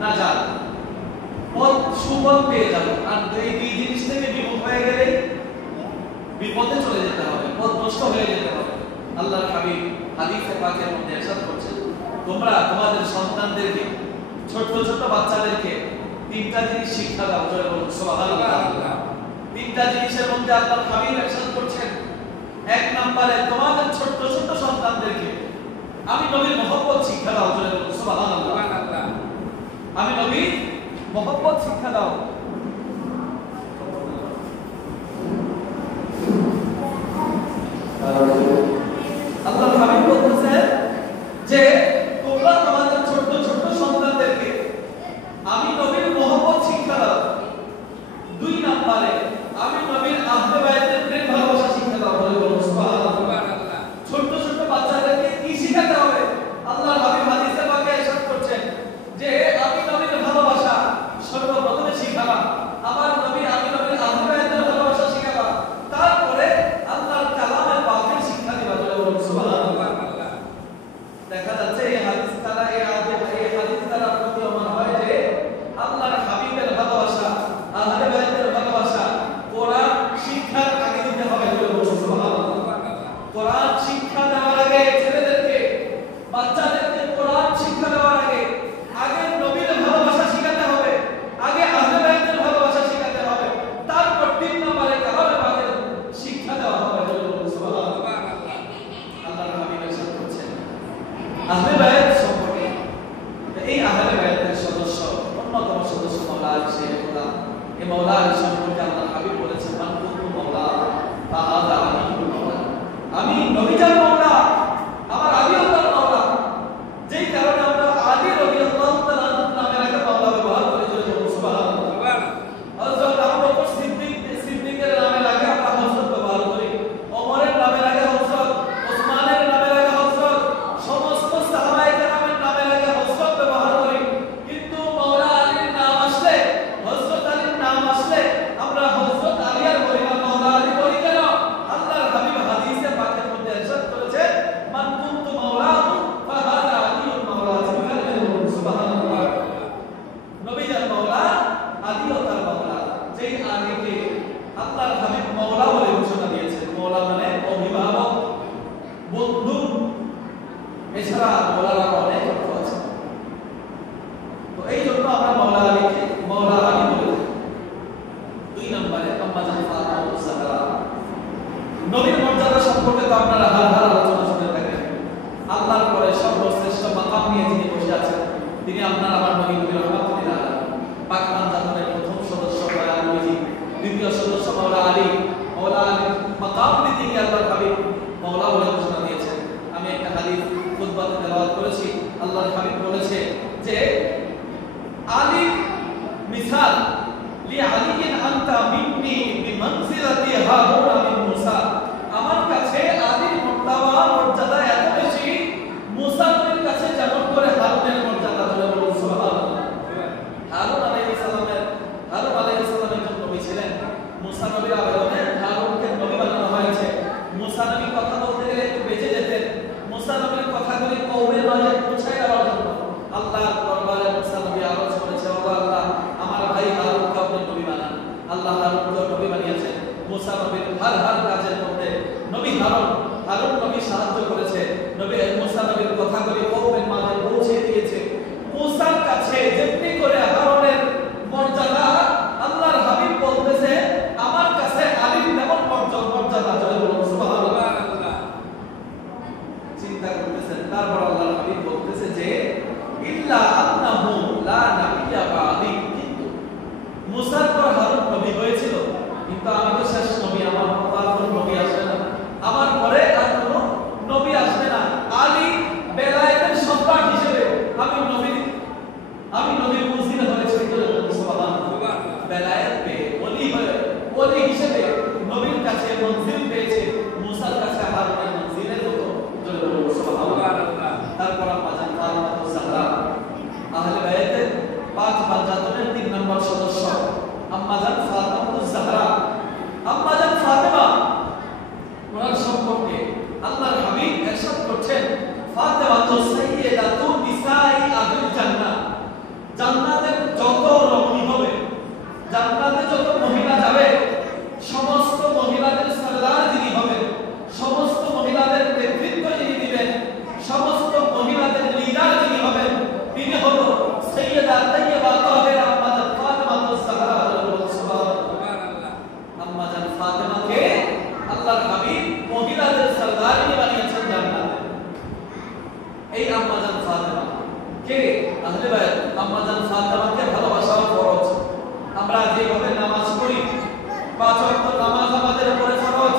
নাজাত পথ সুপথ পেয়ে যাবে। আর এই দুই জিনিস থেকে বিমুখ হয়ে গেলে বিপদে চলে যেতে হবে, পথ নষ্ট হয়ে যেতে হবে। আল্লাহর হাবিব হাদিসে পাকের মধ্যে ইরশাদ করেছেন, তোমরা তোমাদের সন্তানদেরকে, ছোট ছোট বাচ্চাদেরকে তিনটা জিনিস শিক্ষা দাও। জয় বলুন সুবহানাল্লাহ। তিনটা জিনিসের মধ্যে আল্লাহর হাবিব ইরশাদ করছেন, এক নম্বরে তোমাদের ছোট ছোট সন্তানদেরকে আমি নবীর মহব্বত শিক্ষা দাও। জয় বলুন সুবহানাল্লাহ। আমি নবীর মহব্বত শিক্ষা দাও। আল্লাহর হাবিব বলতেছেন যে তোমরা তোমাদের ছোট ছোট সন্তানদেরকে আমি নবীর মহব্বত শিক্ষা দাও। দুই নম্বরে আমি নবীর আহলে বাইতের প্রেম ভালোবাসা শিক্ষা দাও। বলে বলুন সুবহানাল্লাহ। ছোট ছোট বাচ্চাদেরকে কি শিখাতে হবে? আল্লাহর হাবিব হাদিসে পাকে ইরশাদ করছেন যে আমি নবীর ভালোবাসা সর্বপ্রথমে শিখাবা, আমার নবী আমি নবীর আহলে বাইতের ভালোবাসা শিখাবা, তারপরে আল্লাহর কালামের পাকের শিক্ষা দিবা। বলে বলুন সুবহানাল্লাহ। দেখা যাচ্ছে এই হাদিস দ্বারা এই হাদিস দ্বারা প্রতীয়মান হয় যে আল্লাহর হাবিবের ভালোবাসা, আহলে বাইতের ভালোবাসা কোরআন শিক্ষার আগে দিতে হবে। বলে বলুন সুবহানাল্লাহ। কোরআন শিক্ষা দেওয়ার আগে ছেলেদেরকে, বাচ্চাদেরকে কোরআন শিক্ষা দেওয়ার আগে আগে নবীর ভালোবাসা শিখাতে হবে, আগে আহলে বাইতের ভালোবাসা শিখাতে হবে, তারপর তিন নম্বরে কালামে পাকের শিক্ষা দেওয়া হবে। বলে বলুন সুবহানাল্লাহ। আল্লাহর হাবিব ইরশাদ করেছেন আহলে বাইত সম্পর্কে, এই আহলে বাইতের সদস্য অন্যতম সদস্য মাওলা আলী শেখ গোলাম। এই মাওলা আলী সম্পর্কে আল্লাহর হাবিব বলেছেন, মান কুনতু মাওলা ফাহাদা আলীউল মাওলা। আমি নবীর মাওলা, আমার আলীও তার মাওলা। যেই কারণে আমরা আলী রাদিয়াল্লাহু তাআলা নামের একটা মাওলা ব্যবহার করি। সুবহানাল্লাহ। হযরত আবু বকর সিদ্দিকের নামে লাগে আমরা হযরত ব্যবহার করি, ওমরের নামে লাগে হযরত, ওসমানের নামে লাগে হযরত, সমস্ত সাহাবায়ে কেরামের নামে লাগে হযরত ব্যবহার করি। কিন্তু মাওলা আলীর নাম আসলে, হযরত আলীর নাম আসলে আমরা হযরত আলী আর বলি না, মাওলা আলী বলি কেন? আল্লাহর হাবিব হাদিসে পাকের মধ্যে ইরশাদ করেছে, মান কুনতু মাওলাহু ফাহাদা আলীউল মাওলা। সুবহানাল্লাহ। নবীর মাওলা আলীও তার মাওলা। যেই আলীকে আল্লাহর হাবিব মাওলা বলে ঘোষণা দিয়েছেন। মাওলা মানে অভিভাবক, বন্ধু, এছাড়া মাওলার অনেক অর্থ আছে। তো এই জন্য আমরা মাওলা আলীকে মাওলা আলী বলে থাকি। দুই নম্বরে আম্মা জান ফাতিমা জাহরা। নবীর মর্যাদা সম্পর্কে তো আপনারা হাজার আলোচনা শুনে থাকেন। আল্লাহর পরে সর্বশ্রেষ্ঠ মাকাম নিয়ে যিনি বসে আছেন তিনি আপনার আমার নবী রাহমাতুল লিল আলামিন। পাক খানদানের প্রথম সদস্য দয়াল নবীজি, দ্বিতীয় সদস্য মাওলা আলী। মাওলা আলীর মাকাম তিনি আল্লাহর হাবিব মাওলা বলে ঘোষণা দিয়েছেন। আমি একটা হাদিস খুতবাতে তেলাওয়াত করেছি। আল্লাহর হাবিব বলেছে যে আলী মিসাল লি আলিয়িন আনতা মিন্নি বিমানজিলাতি হারুন মিন মুসা। আমার কাছে আলীর মর্যাদা এত বেশি, মুসা নবীর কাছে যেমন করে হারুনের মর্যাদা। বলে বলুন সুবহানাল্লাহ। হারুন আলাইহিস সালামের একজন নবী ছিলেন। মুসা নবীর আবেদনে হারুনকে নবী বানানো হয়েছে। মুসা নবী কথা বলতে গেলে একটু বেঁচে যেতেন। মুসা নবীর কথাগুলি কওমের মাঝে পৌঁছায় দেওয়ার জন্য আল্লাহর দরবারে মুসা নবী আরজ করেছে, আল্লাহ আমার ভাই হারুনকে আপনি নবী বানান। আল্লাহ হারুনকে নবী বানিয়েছেন। মুসা নবীর হর কাজের মধ্যে হারুন নবী সাহায্য করেছে। নবী মুসা নবীর কথাগুলি কওমের মাঝে পৌঁছে দিয়েছে। মুসার কাছে যেমনি করে হারুনের মর্যাদা, আল্লাহর হাবিব বলতেছে আমার কাছে আলীর তেমন মর্যাদা। সুবহানাল্লাহ। চিন্তা করতেছেন। তারপর আল্লাহর হাবিব বলতেছে যে ইল্লা আন্নাহু লা নাবিয়্যা বা'দি। কিন্তু মুসার পর হারুন নবী হয়েছিল, কিন্তু আমি তো শেষ নবী, আমার পর আর কোনো নবী আসবে না, আমার পরে আর কোনো নবী আসবে না। আলী তো সাইয়্যিদাতু নিসাই আহলিল জান্নাহ। জান্নাতের যত রমণী হবে, জান্নাতে যত মহিলা যাবে, সমস্ত মহিলাদের সরদার যিনি হবেন, সমস্ত মহিলাদের নেতৃত্ব যিনি দিবেন, সমস্ত মহিলাদের লিডার যিনি হবেন, তিনি হলো সাইয়্যিদা তাইয়্যিবা তাহেরা আম্মা জান ফাতেমাতুজ জাহরা সুবহানাল্লাহ। আম্মা জান ফাতেমাকে আল্লাহর হাবিব মহিলাদের সরদারিনী বানিয়েছেন জান্নাতে। এই আম্মা জান ফাতেমা কে? আহলে বায়াত। আম্মা জান ফাতেমাকে ভালোবাসা ফরজ। আমরা যেভাবে নামাজ পড়ি, 5 ওয়াক্ত নামাজ আমাদের উপরে ফরজ।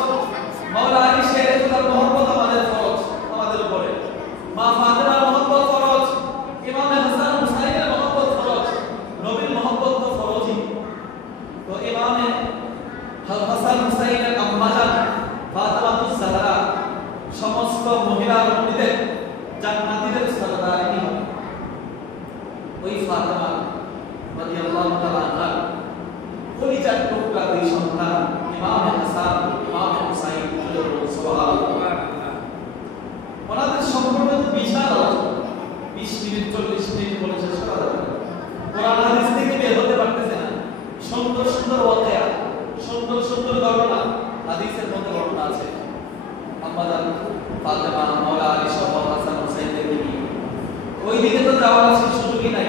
মাওলা আলী শেরে খুদার মহব্বত আমাদের ফরজ, আমাদের উপরে। মা ফাতেমার মহব্বত ফরজ, ইমাম হাসান হুসাইনের মহব্বত ফরজ, নবীর মহব্বত তো ফরজই। তো ইমাম হাসান হুসাইনের আম্মা জান ফাতেমাতুজ জাহরা সমস্ত মহিলা রমণীদের জান্নাতীদের সরদারিনী হবে। ওই ফাতেমা রাদিয়াল্লাহু তাআলা আনহা কলিজার টুকরা দুই সন্তান ইমাম হাসান, ইমাম হুসাইন সুবহানাল্লাহ। ওনাদের সম্পর্কে বিশাল আলোচনা, 20 মিনিট 40 মিনিট বলে শেষ করা যাবে না। কোরআন হাদিস থেকে বের হতে পারতেছে না। সুন্দর সুন্দর ওয়াকিয়া, সুন্দর সুন্দর ঘটনা হাদিসের মধ্যে বর্ণনা আছে। আম্মা জান ফাতেমা, মাওলা আলী সহ হাসান হুসাইনদের নিয়ে ওই দিকে তো যাওয়ার আছে সুযোগই নাই।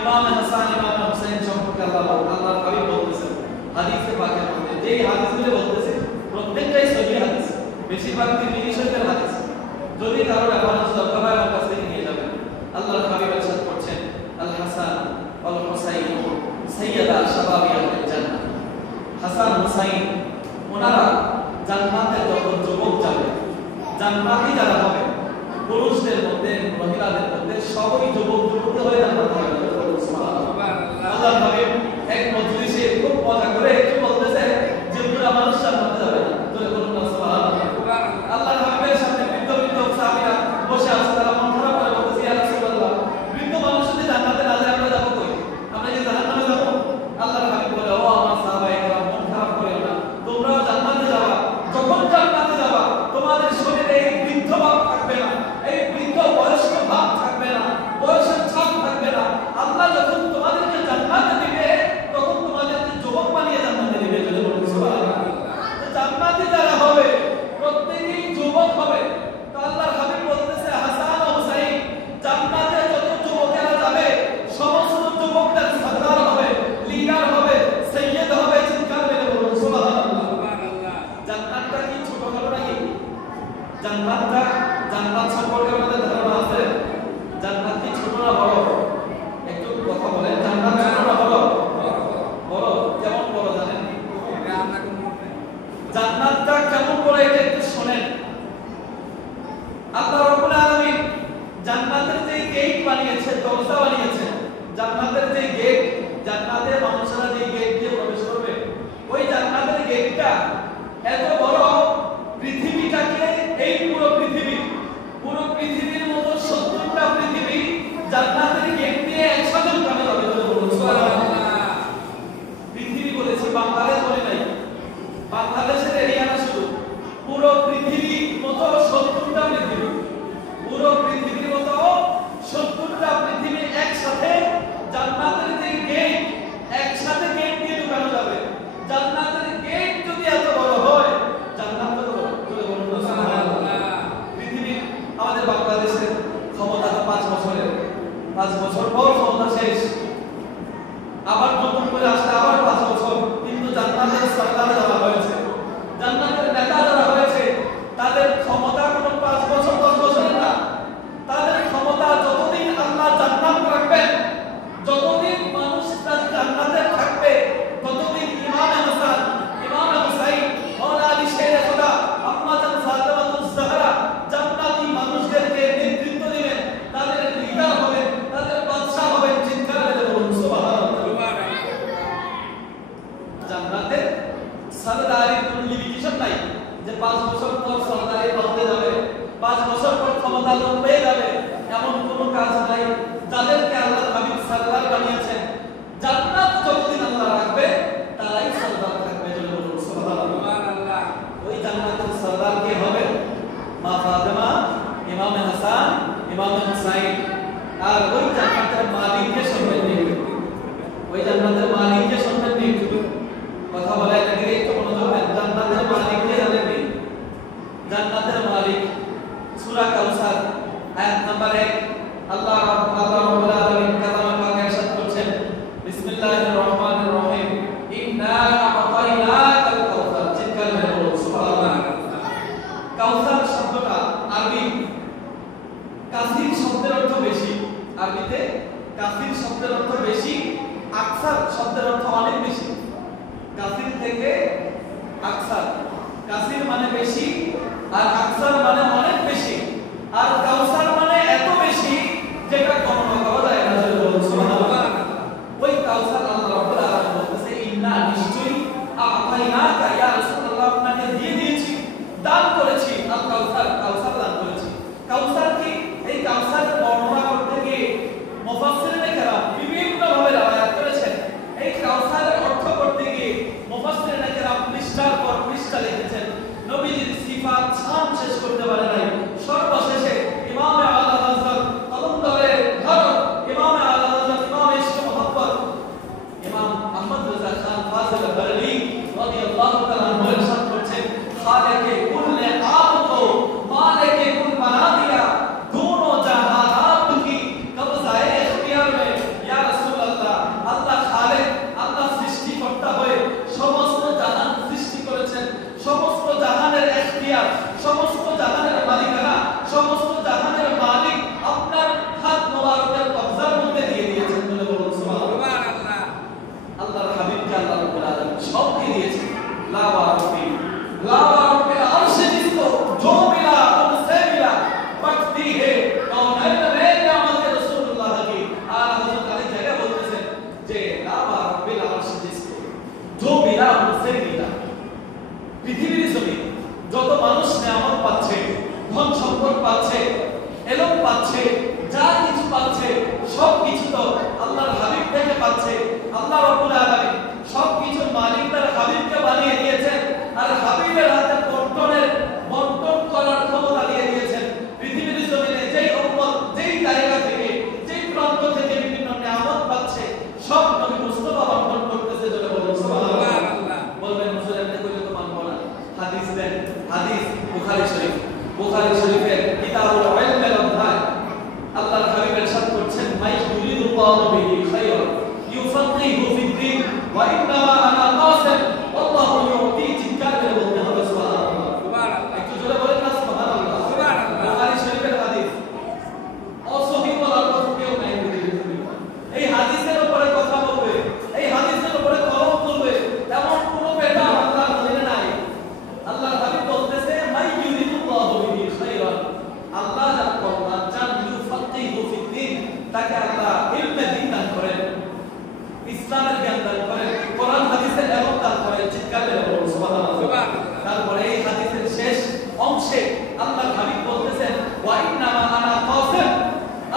ইমাম হাসান, ইমাম হুসাইন সম্পর্কে আল্লাহর হাবিব বলতেছেন হাদিসে পাকের মধ্যে, যেই হাদিসগুলো বলতেছে প্রত্যেকটাই সহিহ হাদিস, বেশিরভাগ তিরমিজি শরীফের হাদিস। যদি কারো রেফারেন্স দরকার হয় আমার কাছ থেকে নিয়ে যাবেন। আল্লাহর হাবিব ইরশাদ করছেন, আল হাসান ওয়াল হুসাইন সাইয়্যিদা শাবাবি আহলিল জান্নাহ। হাসান হুসাইন ওনারা জান্নাতে যখন যুবক যাবে, জান্নাতি যারা হবে, পুরুষদের মধ্যে মহিলাদের মধ্যে সবই যুবক যুবতী হয়ে জান্নাতে যাবে। সুবহানাল্লাহ। আল্লাহর হাবিব এক মজলিসে খুব মজা করে একটু বলতেছে যে বুড়া মানুষ জান্নাতে যাবে না। তোরে বলুন না সুবহানাল্লাহ। আল্লাহর হাবিবের সামনে বৃদ্ধ বৃদ্ধ সাহাবীরা বসে আছে, তারা মন খারাপ করে বলতেছে, ইয়া রাসূলুল্লাহ, বৃদ্ধ মানুষ যদি জান্নাতে না যায় আমরা যাবো কই? আমরা কি জাহান্নামে যাব? আল্লাহর হাবিব বলে, ও আমার সাহাবায়ে কেরাম, মন খারাপ করিও না, তোমরাও জান্নাতে যাবা। যখন জান্নাতে যাবা তোমাদের শরীরে এই বৃদ্ধ ভাব থাকবে না, এই বৃদ্ধ বয়স্ক ভাব থাকবে না, বয়সের ছাপ থাকবে না। আল্লাহ যখন তোমাদেরকে জান্নাতে দিবে তখন তোমাদেরকে যুবক বানিয়ে জান্নাতে দিবে। যদি বলুন সুবহানাল্লাহ। জান্নাতে যারা হবে প্রত্যেকেই যুবক হবে। তো আল্লাহর হাবিব বলতেছে, হাসান ও হুসাইন জান্নাতে যত যুবকেরা যাবে সমস্ত যুবকদের সরদার হবে, লিডার হবে, সাইয়্যিদ হবে। চিৎকার মেরে বলুন সুবহানাল্লাহ। জান্নাতটা কি ছোটখাটো নাকি? জান্নাত সম্পর্কে আমাদের ধারণা আছে? জান্নাত কি ছোট না বড়? একটু কথা বলেন। জান্নাত ছোট না বড়? বড়। কেমন বড় জানেন? জান্নাতটা কেমন বড় এটা একটু শুনেন। আল্লাহ রাব্বুল আলামিন জান্নাতের যে গেট বানিয়েছে, দরজা বানিয়েছে, জান্নাতের যে গেট, জান্নাতে মানুষরা যে গেট দিয়ে প্রবেশ করবে, ওই জান্নাতের গেটটা এত বড়, পৃথিবীটাকে, এই পুরো পৃথিবীর মতো 70টা পৃথিবী জান্নাতের গেট দিয়ে একসাথে ঢুকানো যাবে। সুবহানাল্লাহ। পৃথিবী বলেছি, বাংলাদেশ বলে নাই। বাংলাদেশের এরিয়া না, শুধু পুরো পৃথিবীর মতো 70টা পৃথিবী, পুরো পৃথিবীর মতো 70টা পৃথিবী একসাথে জান্নাতের যে গেট, একসাথে গেট দিয়ে ঢুকানো যাবে। জান্নাতের গেট যদি এত বড় হয়, জান্নাত কত বড়? বলুন না সুবহানাল্লাহ। পৃথিবীর, আমাদের বাংলাদেশের ক্ষমতা 5 বছরের, 5 বছর পর ক্ষমতা শেষ, আবার নতুন করে আসলে আবার 5 বছর। কিন্তু জান্নাতের সরদার যারা হয়েছে, জান্নাতের নেতা যারা হয়েছে, তাদের ক্ষমতা কোনো 5 বছর 10 বছরের না। তাদের ক্ষমতা যতদিন আল্লাহ জান্নাত রাখবেন, যতদিন মানুষ তার জান্নাতে থাকবে, ততদিন ইমাম হাসান, ইমাম হুসাইন, মাওলা আলী শেরে খুদা, আম্মা জান ফাতেমাতুজ জাহরা জান্নাতি মানুষদেরকে নেতৃত্ব দিবেন, তাদের লিডার হবেন, তাদের বাদশা হবেন। চিৎকার করে বলুন সুবহানাল্লাহ। জান্নাতে সরদারি কোনো লিমিটেশন নাই যে 5 বছর পর সরদারি বলতে যাবে, 5 বছর পর ক্ষমতা লোক পেয়ে যাবে, এমন কোনো কাজ নাই। যাদেরকে আল্লাহর হাবিব সরদার বানিয়েছেন, জান্নাত যতদিন আল্লাহ রাখবে তারাই সরদার থাকবে। যদি বলুন সুবহানাল্লাহ। ওই জান্নাতের সরদার কে হবে? মা ফাতেমা, ইমাম হাসান, ইমাম হুসাইন আর ওই জান্নাতের মালিককে শুনবেন নি ওই জান্নাতের মালিককে শুনবেন নি কথা বলে নাকি একটু মনোযোগ দেন জান্নাতের মালিককে জানেন নি জান্নাতের মালিক সূরা কাউসার আয়াত নাম্বার 1 আল্লাহ রাব্বুল আলামিন কালামে পাকে ইরশাদ করছেন বিসমিল্লাহির রহমানির রহিম ইন্না আ'তাইনাকাল কাউসার চিৎকার করে বলুন সুবহানাল্লাহ কাউসার শব্দটা আরবি কাসির শব্দের অর্থ বেশি আরবিতে কাসির শব্দের অর্থ বেশি আকসার শব্দের অর্থ অনেক বেশি কাসির থেকে আকসার কাসির মানে বেশি আর আকসার মানে অনেক বেশি আর কাউসার মানে এত বেশি যেটা গণনা করা যায় না বলুন সুবহানাল্লাহ ওই কাউসার আল্লাহ রাব্বুল আলামিন বলতেছে ইন্না নিশ্চয়ই আ'তাইনাকা ইয়া রাসূলুল্লাহ আপনাকে দিয়ে দিয়েছি দান করেছি আল কাউসার কাউসার দান করেছি কাউসার কি এই কাউসারের বর্ণনা করতে গিয়ে মুফাসসিরিনে কেরাম বিভিন্ন ভাবে riwayat করেছেন এই কাউসারের অর্থ করতে গিয়ে মুফাসসিরিনে কেরাম পৃষ্ঠার পর পৃষ্ঠা লিখেছেন নবীজির সিফাত শান শেষ করতে পারে নাই সর্বশেষে ইমামে আলা হযরত কলম ধরে ধরো ইমামে আলা হযরত ইমাম ইশক মুহাব্বত ইমাম আহমদ রাজা খান ফাজিল বরলি রাদিয়াল্লাহু তাআলা আনহু ইরশাদ করছেন খালিকে কুল্লে আপ কো মালিকে কুল বানা দিয়া दोनों जहानात की कब्जाए इख्तियार में या रसूल अल्लाह আল্লাহ খালিক আল্লাহ সৃষ্টিকর্তা হয়ে সমস্ত জাহান সৃষ্টি করেছেন সমস্ত জাহানের ইখতিয়ার সমস্ত জাহানের মালিকানা সমস্ত জাহানের মালিক আপনার হাত মোবারকের কবজার মধ্যে দিয়ে দিয়েছেন বলে বলুন সুবহানাল্লাহ আল্লাহর হাবিবকে আল্লাহ রাব্বুল আলামিন সব দিয়ে দিয়েছেন লা ওয়ারফি লা ওয়ারফি আরশে জিসকো जो मिला उनसे मिला बटती है कौनैन में नियामत रसूलुल्लाह की आला हजरत अली जगह बोलते जे ला ওয়ারফি আরশে জিসকো जो मिला उनसे मिला পৃথিবীর জমিনে যত মানুষ নিয়ামত পাচ্ছে ধন সম্পদ পাচ্ছে এলম পাচ্ছে যা কিছু পাচ্ছে সব কিছু তো আল্লাহর হাবিব থেকে পাচ্ছে আল্লাহ রাব্বুল আলামিন সব কিছুর মালিক তার হাবিবকে বানিয়ে দিয়েছেন আর হাবিবের হাতে বন্টন করার ক্ষমতা দিয়ে দিয়েছেন পৃথিবীর জমিনে যেই উম্মত যেই জায়গা থেকে যেই প্রান্ত থেকে বিভিন্ন নিয়ামত পাচ্ছে সব নবী মুস্তাফা বন্টন করতেছে যেটা বলুন সুবহানাল্লাহ বলবেন হুজুর আপনি কইলে তো মানবো না হাদিস দেন হাদিস বুখারী শরীফের কিতাবুল ইলমের অধ্যায় আল্লাহর হাবিব ইরশাদ করছেন মাই ইউরিদুল্লাহু বিহি খায়রা ইউফাক্কিহু ফিদ-দ্বীন ওয়া ইন্নামা আনা কাসিম আল্লাহু ইউতি চিৎকার করে বলতে হবে সুবহানাল্লাহ একটু জোরে বলেন না সুবহানাল্লাহ বুখারী শরীফের হাদিস অসহিহ বলার কথা কেউ নাই এই হাদিসের উপরে কথা বলবে এই হাদিসের উপরে কলম তুলবে এমন কোনো বেটা আল্লাহর জমিনে নাই আল্লাহর হাবিব বলতেছে মাই ইউরিদুল্লাহু বিহি খায়রা আল্লাহ যার কল্যাণ চান ইউফাক্কিহু ফিদ-দ্বীন তাকে আল্লাহ ইলমে দ্বীন দান করেন ইসলামের জ্ঞান দান করেন কোরআন হাদিসের এলম দান করেন চিৎকার করে বলুন সুবহানাল্লাহ তারপরে এই হাদিসের শেষ অংশে আল্লাহর হাবিব বলতেছেন ওয়া ইন্নামা আনা কাসিম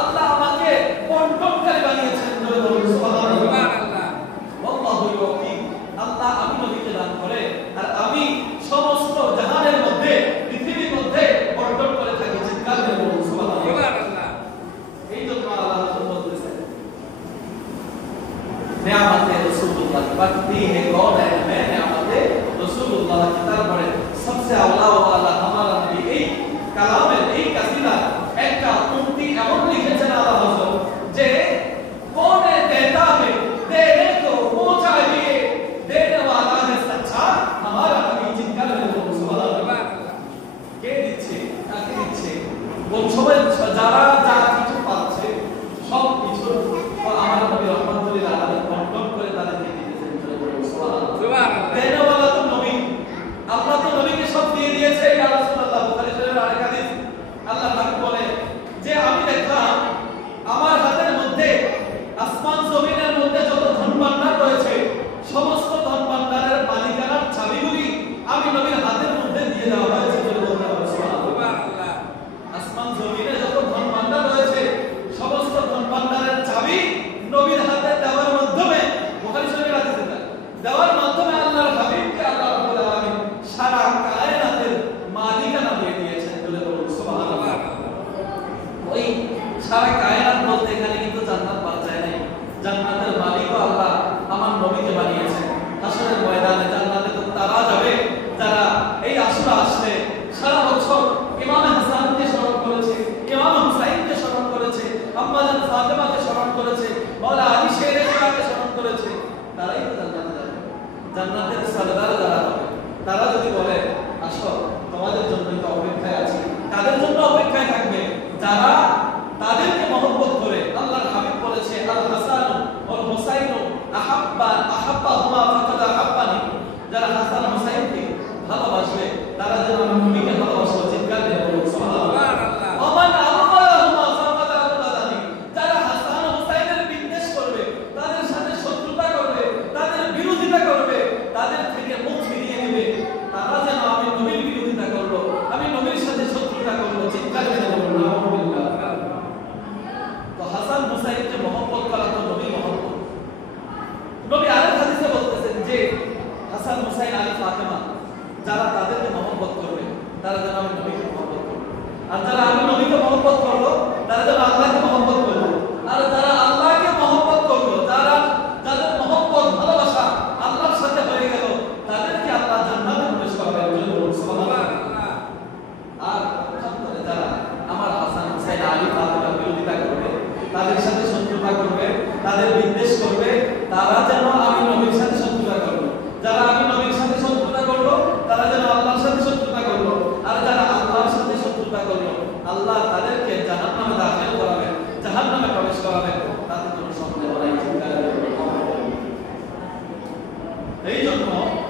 আল্লাহ আমাকে বন্টনকারী বানিয়েছেন বলুন সুবহানাল্লাহ আল্লাহু ইউতি আল্লাহ আমি নবীকে দান করে আর আমি সমস্ত জাহানের মধ্যে পৃথিবীর মধ্যে বন্টন করে থাকি চিৎকার করে বলুন সুবহানাল্লাহ এই জন্য আল্লাহ বলতেছেন নিয়ামতে রাসূলুল্লাহ বাড়তি है कौन है मैं नियामते রাসূলুল্লাহ की तरफ बढ़े सबसे আওলা ওয়ালা हमारा नबी এই কালামের এই কাসিদা একটা উক্তি এমন লিখেছেন আল্লাহ হযরত যে कौन देता है देने को वो चाहिए देने वाला है सच्चा हमारा नबी चिৎকার করে বলুন সুবহানাল্লাহ কে দিচ্ছে কাকে দিচ্ছে কোন সময় যারা যা কিছু পাচ্ছে সব কিছু আমার নবী রহমাতুল্লাহ আলাইহি বন্টন করে তাদেরকে দিয়েছেন বলুন সুবহানাল্লাহ দেনে वाला তো নবী আল্লাহ তো নবীকে সব দিয়ে দিয়েছে ইয়া রাসূলুল্লাহ বুখারী শরীফের আরেক হাদিস আল্লাহ পাক বলে যে আমি দেখলাম আমার হাতের মধ্যে আসমান জমিনের মধ্যে যত ধন ভান্ডার রয়েছে সমস্ত ধন ভান্ডারের মালিকানার চাবিগুলি আমি নবীর হাতের মধ্যে দিয়ে দেওয়া হয়েছে বলে বলতে হবে সুবহানাল্লাহ আসমান জমিনে যত ধন ভান্ডার সারা কায়নাত বলতে এখানে কিন্তু জান্নাত বাদ যায় নাই। জান্নাতের মালিকও আল্লাহ আমার নবীকে বানিয়েছেন। হাসরের ময়দানে জান্নাতে তো তারা যাবে যারা এই আসরে আসলে সারা বছর ইমাম হাসানকে স্মরণ করেছে, ইমাম হুসাইনকে স্মরণ করেছে, আম্মা জান ফাতেমাকে স্মরণ করেছে, মাওলা আলী শেরে বাংলাকে স্মরণ করেছে, তারাই তো জান্নাতে যাবে। জান্নাতের সরদার যারা হবে তারা যদি বলে আসো তোমাদের জন্যই তো অপেক্ষায় আছি, তাদের জন্য অপেক্ষায় থাকবে যারা তাদেরকে মহব্বত করে। আল্লাহর হাবিব বলেছে আল হাসান ওয়াল হুসাইন আহাব্বাহুমা ফাকাদ আহাব্বানি, যারা হাসান হুসাইনকে ভালোবাসবে তারা যেন আমার নবীকে ভালোবাসবে। চিৎকার দিয়ে বলুন সুবহানাল্লাহ। ওমান আবগাহুমা ফাকাদ আবগাদানি, যারা হাসান হুসাইনের বিদ্বেষ করবে, তাদের সাথে শত্রুতা করবে, তাদের বিরোধিতা করবে, তাদের থেকে মুখ ফিরিয়ে নেবে, তারা যেন আমি নবীর বিরোধিতা করলো, আমি নবীর সাথে শত্রুতা করলো। চিৎকার দিয়ে বলুন আলহামদুলিল্লাহ। তো হাসান হুসাইনকে মহব্বত করা তো নবী মহব্বত। নবী আরেক হাদিসে বলতেছেন যে হাসান হুসাইন আলী ফাতেমা যারা তাদেরকে মহব্বত করবে তারা যেন আমি নবীকে মহব্বত করবে, আর যারা আমি নবীকে মহব্বত করবো তারা যেন আল্লাহকে মহব্বত করবে, আর যারা আল্লাহকে মহব্বত করলো, যারা যাদের মহব্বত ভালোবাসা আল্লাহর সাথে হয়ে গেল, তাদেরকে আল্লাহ জান্নাতে প্রবেশ করাবেন। সুবহানাল্লাহ। আর যারা আমার হাসান হুসাইন আলী ফাতেমার বিরোধিতা করবে, তাদের সাথে শত্রুতা করবে, তাদের বিদ্বেষ করবে, তারা যেন আমি নবীর সাথে শত্রুতা করলো, যারা আমি নবীর সাথে শত্রুতা করলো তারা যেন আল্লাহর সাথে শত্রুতা করলো, আর যারা আল্লাহর সাথে শত্রুতা করলো আল্লাহ তাদেরকে জাহান্নামে দাখিল করাবেন, জাহান্নামে প্রবেশ করাবেন, তাতে কোনো সন্দেহ নাই। এই জন্য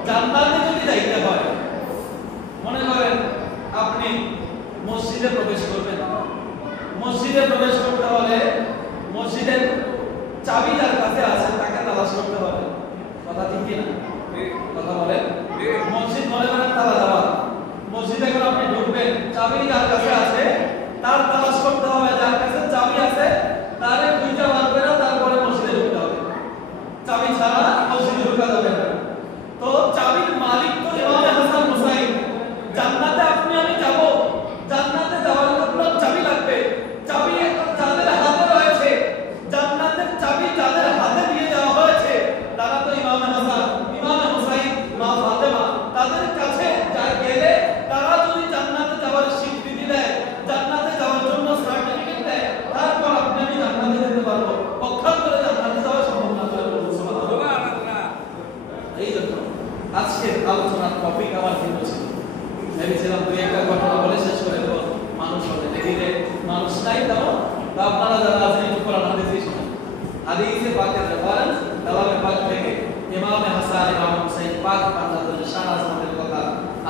জান্নাতে যদি যাইতে হয়, মনে করেন আপনি মসজিদে প্রবেশ করবেন, মসজিদে প্রবেশ করতে হলে মসজিদের চাবি যার কাছে আছে তাকে তালাশ করতে হবে। কথা ঠিক কি না? কথা বলেন। মসজিদ মনে করেন তালা দেওয়া, মসজিদে যখন আপনি ঢুকবেন চাবি যার কাছে আছে তার তালাশ করতে হবে, যার কাছে চাবি আছে তারে খুঁজে বার করে তারপরে মসজিদে ঢুকতে হবে। চাবি ছাড়া মসজিদে ঢোকা যাবে না। তো চাবির মালিক তো ইমাম হাসান হুসাইন। জান্নাতে আপনি আমি যাব, জান্নাতে যাওয়ার জন্য চাবি লাগবে। চাবি যাদের হাতে রয়েছে, জান্নাতের চাবি যাদের হাতে দিয়ে দেওয়া হয়েছে তারা তো ইমাম হাসান, ইমাম হুসাইন, মা ফাতেমা, তাদের কাছে যা গেলে তারা যদি জান্নাতে যাওয়ার স্বীকৃতি দেয়, জান্নাতে যাওয়ার জন্য সার্টিফিকেট দেয়, তারপর আপনি আমি জান্নাতে যেতে পারবো। পক্ষান্তরে জান্নাতে যাওয়া সম্ভব না। সুবহানাল্লাহ। এই জন্য আজকের আলোচনার টপিক আমার ভিন্ন ছিল। ভেবেছিলাম দুই একটা ঘটনা বলে শেষ করে দেবো, মানুষ হবে দেখি যে মানুষ নাই। তেমন আপনারা যারা আছেন একটু কোরআন হাদিসই শোনেন, হাদিসে পাকের রেফারেন্স কালামে পাক থেকে ইমাম হাসান ইমাম হুসাইন পাক আল্লাহর শান আজমাতের কথা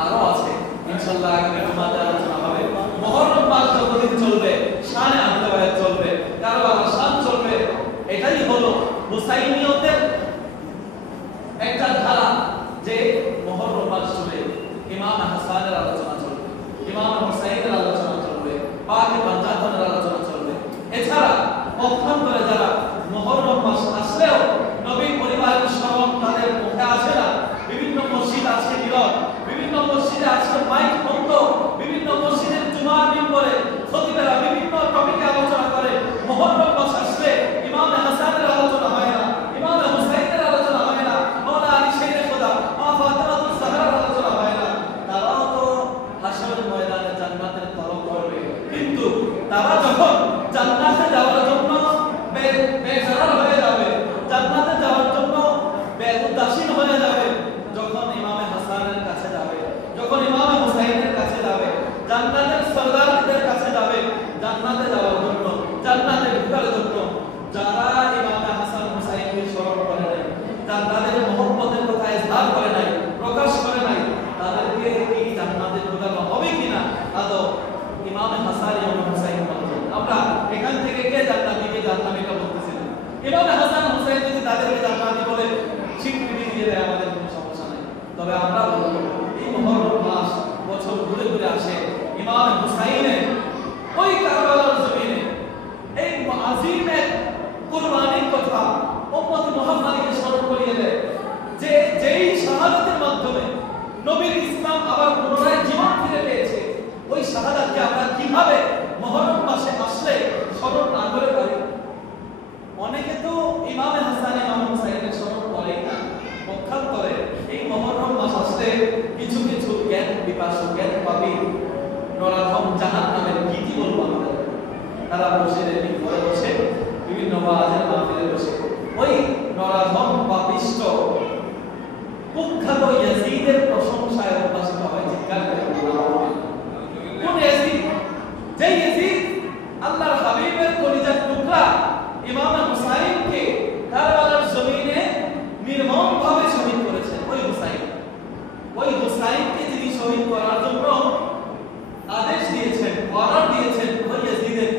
আরো আছে। ইনশাআল্লাহ আগামী জুমাতে আলোচনা হবে। মুহররম মাস যতদিন চলবে শানে আহলাবায়াত চলবে, কারবালার শান চলবে। এটাই হলো হুসাইনিয়তের একটা ধারা যে মুহররম মাস চলে ইমাম হাসানের আলোচনা চলবে, ইমাম হুসাইনের আলোচনা চলবে, পাকে পাঞ্জাতনের আলোচনা চলবে। এছাড়া পক্ষান্তরে যারা মুহররম মাস আসলেও নবীর পরিবারের স্মরণ তাদের মুখে আসে না, বিভিন্ন মসজিদ আজকে নীরব, বিভিন্ন মসজিদে আজকে মাইক বন্ধ, বিভিন্ন মসজিদের জুমার মিম্বরে খতিবেরা বিভিন্ন টপিকে আলোচনা করে। মুহররম মাস আসলে ইমাম হাসানের আলোচনা হয় না, ইমাম হুসাইনের আলোচনা হয় না, মাওলা আলী শেরে খোদা, মা ফাতেমাতুজ জাহরার আলোচনা হয় না। তারাও তো হাশরের ময়দানে জান্নাতের তলব করবে, কিন্তু তারা যখন জান্নাতে যাওয়ার জন্য বেকরার হয়ে যাবে, জান্নাতে যাওয়ার জন্য বেউদাসীন হয়ে যাবে, যখন ইমাম হাসানের কাছে যাবে, যখন ইমাম হুসাইনের কাছে যাবে, জান্নাতের সরদারদের কাছে যাবে, জান্নাতে যাওয়ার জন্য, জান্নাতে ঢোকার জন্য, যারা ইমাম হাসান হুসাইনকে স্মরণ করে নাই, তাদের মহব্বতের কথা ইজহার করে নাই, প্রকাশ করে নাই, তাদেরকে কি জান্নাতে ঢোকানো হবে কিনা আদৌ ইমাম হাসান ইমাম হুসাইন বলছেন। আমরা এখান থেকে কে জান্নাতি কে জাহান্নামী কা বলতেছি না। ইমাম হাসান হুসাইন যদি তাদেরকে জান্নাতি বলে স্বীকৃতি দিয়ে দেয় আমাদের কোনো সমস্যা নেই। তবে আমরা বলবো এই মুহররম মাস বছর ঘুরে ঘুরে আসে, ইমাম হুসাইনের ওই কারবালার জমিনে এই আজিমের কুরবানির কথা উম্মত মুহাম্মাদীকে স্মরণ করিয়ে দেয়, যে যেই শাহাদাতের মাধ্যমে নবীর ইসলাম আবার পুনরায় জীবন ফিরে পেয়েছে। ওই শাহাদাতকে আমরা কিভাবে মুহররম মাসে আসলে স্মরণ না তারা বসে ঘরে বসে বিভিন্ন ওয়াজের মাহফিলে বসে ওই নরাধম পাপিষ্ট কুখ্যাত ইয়াজিদের প্রশংসায় উদ্ভাসিত হয়। চিৎকার করে কোন ইয়াজিদ? যে ইয়াজিদ আল্লাহর হাবিবের কলিজার টুকরা ইমাম হুসাইনকে কারবালার জমিনে নির্মমভাবে শহীদ করেছেন। ওই হুসাইনকে যিনি শহীদ করার জন্য আদেশ দিয়েছেন, অর্ডার দিয়েছেন, ওই ইয়াজিদের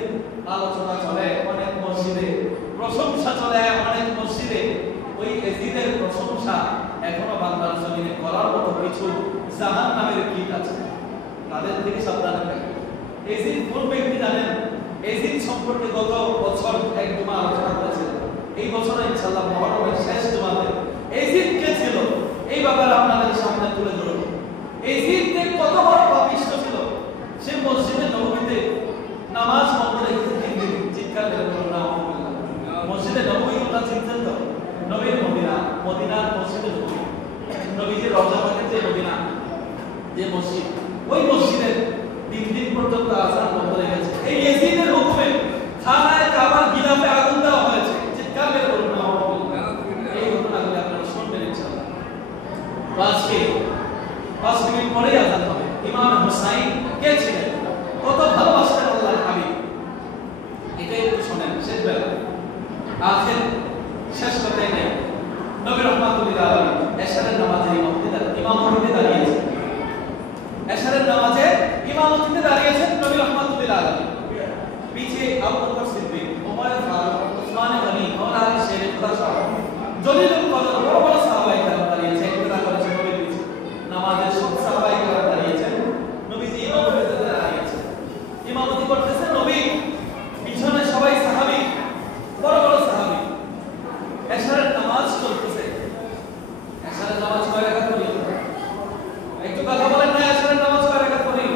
আলোচনা চলে অনেক মসজিদে, প্রশংসা চলে অনেক মসজিদে। ওই ইয়াজিদের প্রশংসা এখনো বাংলার জমিনে করার মতো কিছু জাহান্নামের কীট আছে, তাদের থেকে সাবধানে থাকবে। ইয়াজিদ কোন ব্যক্তি জানেন? ইয়াজিদ সম্পর্কে গত বছর এক জুমা আলোচনা করেছিলাম। এই বছর ইনশাআল্লাহ মুহররমের শেষ জুমাতে ইয়াজিদ কে ছিল এই ব্যাপারে আপনাদের সামনে তুলে ধরব। ইয়াজিদ কত বড় পাপিষ্ট ছিল, সে মসজিদে নববীতে নামাজ বন্ধ রেখেছে 3 দিন। চিৎকার করে বলুন আলহামদুলিল্লাহ। মসজিদে নববী কথা চিনতেন তো? নবীর মদিনার মসজিদে নববী, নবীজির রওজা পাকের যে মদিনা যে মসজিদ, ওই মসজিদে 3 দিন পর্যন্ত আযান বন্ধ রেখেছে। এই ইয়াজিদের হুকুমে খানায়ে কাবার গিলাফে আগুন দেওয়া হয়েছে। চিৎকার করে বলুন আলহামদুলিল্লাহ। এই ঘটনাগুলো আপনারা শুনবেন ইনশাআল্লাহ। আজকে 5 মিনিট পরেই আযান হবে। ইমাম হুসাইন কে ছিলেন? কত ভালোবাসতেন আল্লাহর হাবিব, এটা একটু শুনেন। শেষ বেলা আখের শেষ কথাই নেই। নবী রাহমাতুল্লাহ আলাইহি এশারের নামাজে ইমামতিতে দাঁড়িয়েছেন। এশারের নামাজে ইমামতিতে দাঁড়িয়েছেন নবী রাহমাতুল্লাহ আলাইহি। পিছে আবু বকর সিদ্দিক, ওমর ফারুক, উসমান গনি, মাওলানা আলী শের খুদা জলিলুল কদর বড় বড় সাহাবায়ে কেরাম দাঁড়িয়েছেন। ইক্তেদা করেছেন নবীর পিছে। নামাজের সব সাহাবায়ে কেরাম দাঁড়িয়েছেন, নবীজি ইমামতিতে দাঁড়িয়েছেন। ইমামতি করতেছেন নবী, পিছনে সবাই সাহাবী, বড় বড় সাহাবী। এশারের নামাজ চলতেছে। এশারের নামাজ কয় রাকাত পড়ি? একটু কথা বলেন না। এশারের নামাজ কয় রাকাত পড়ি?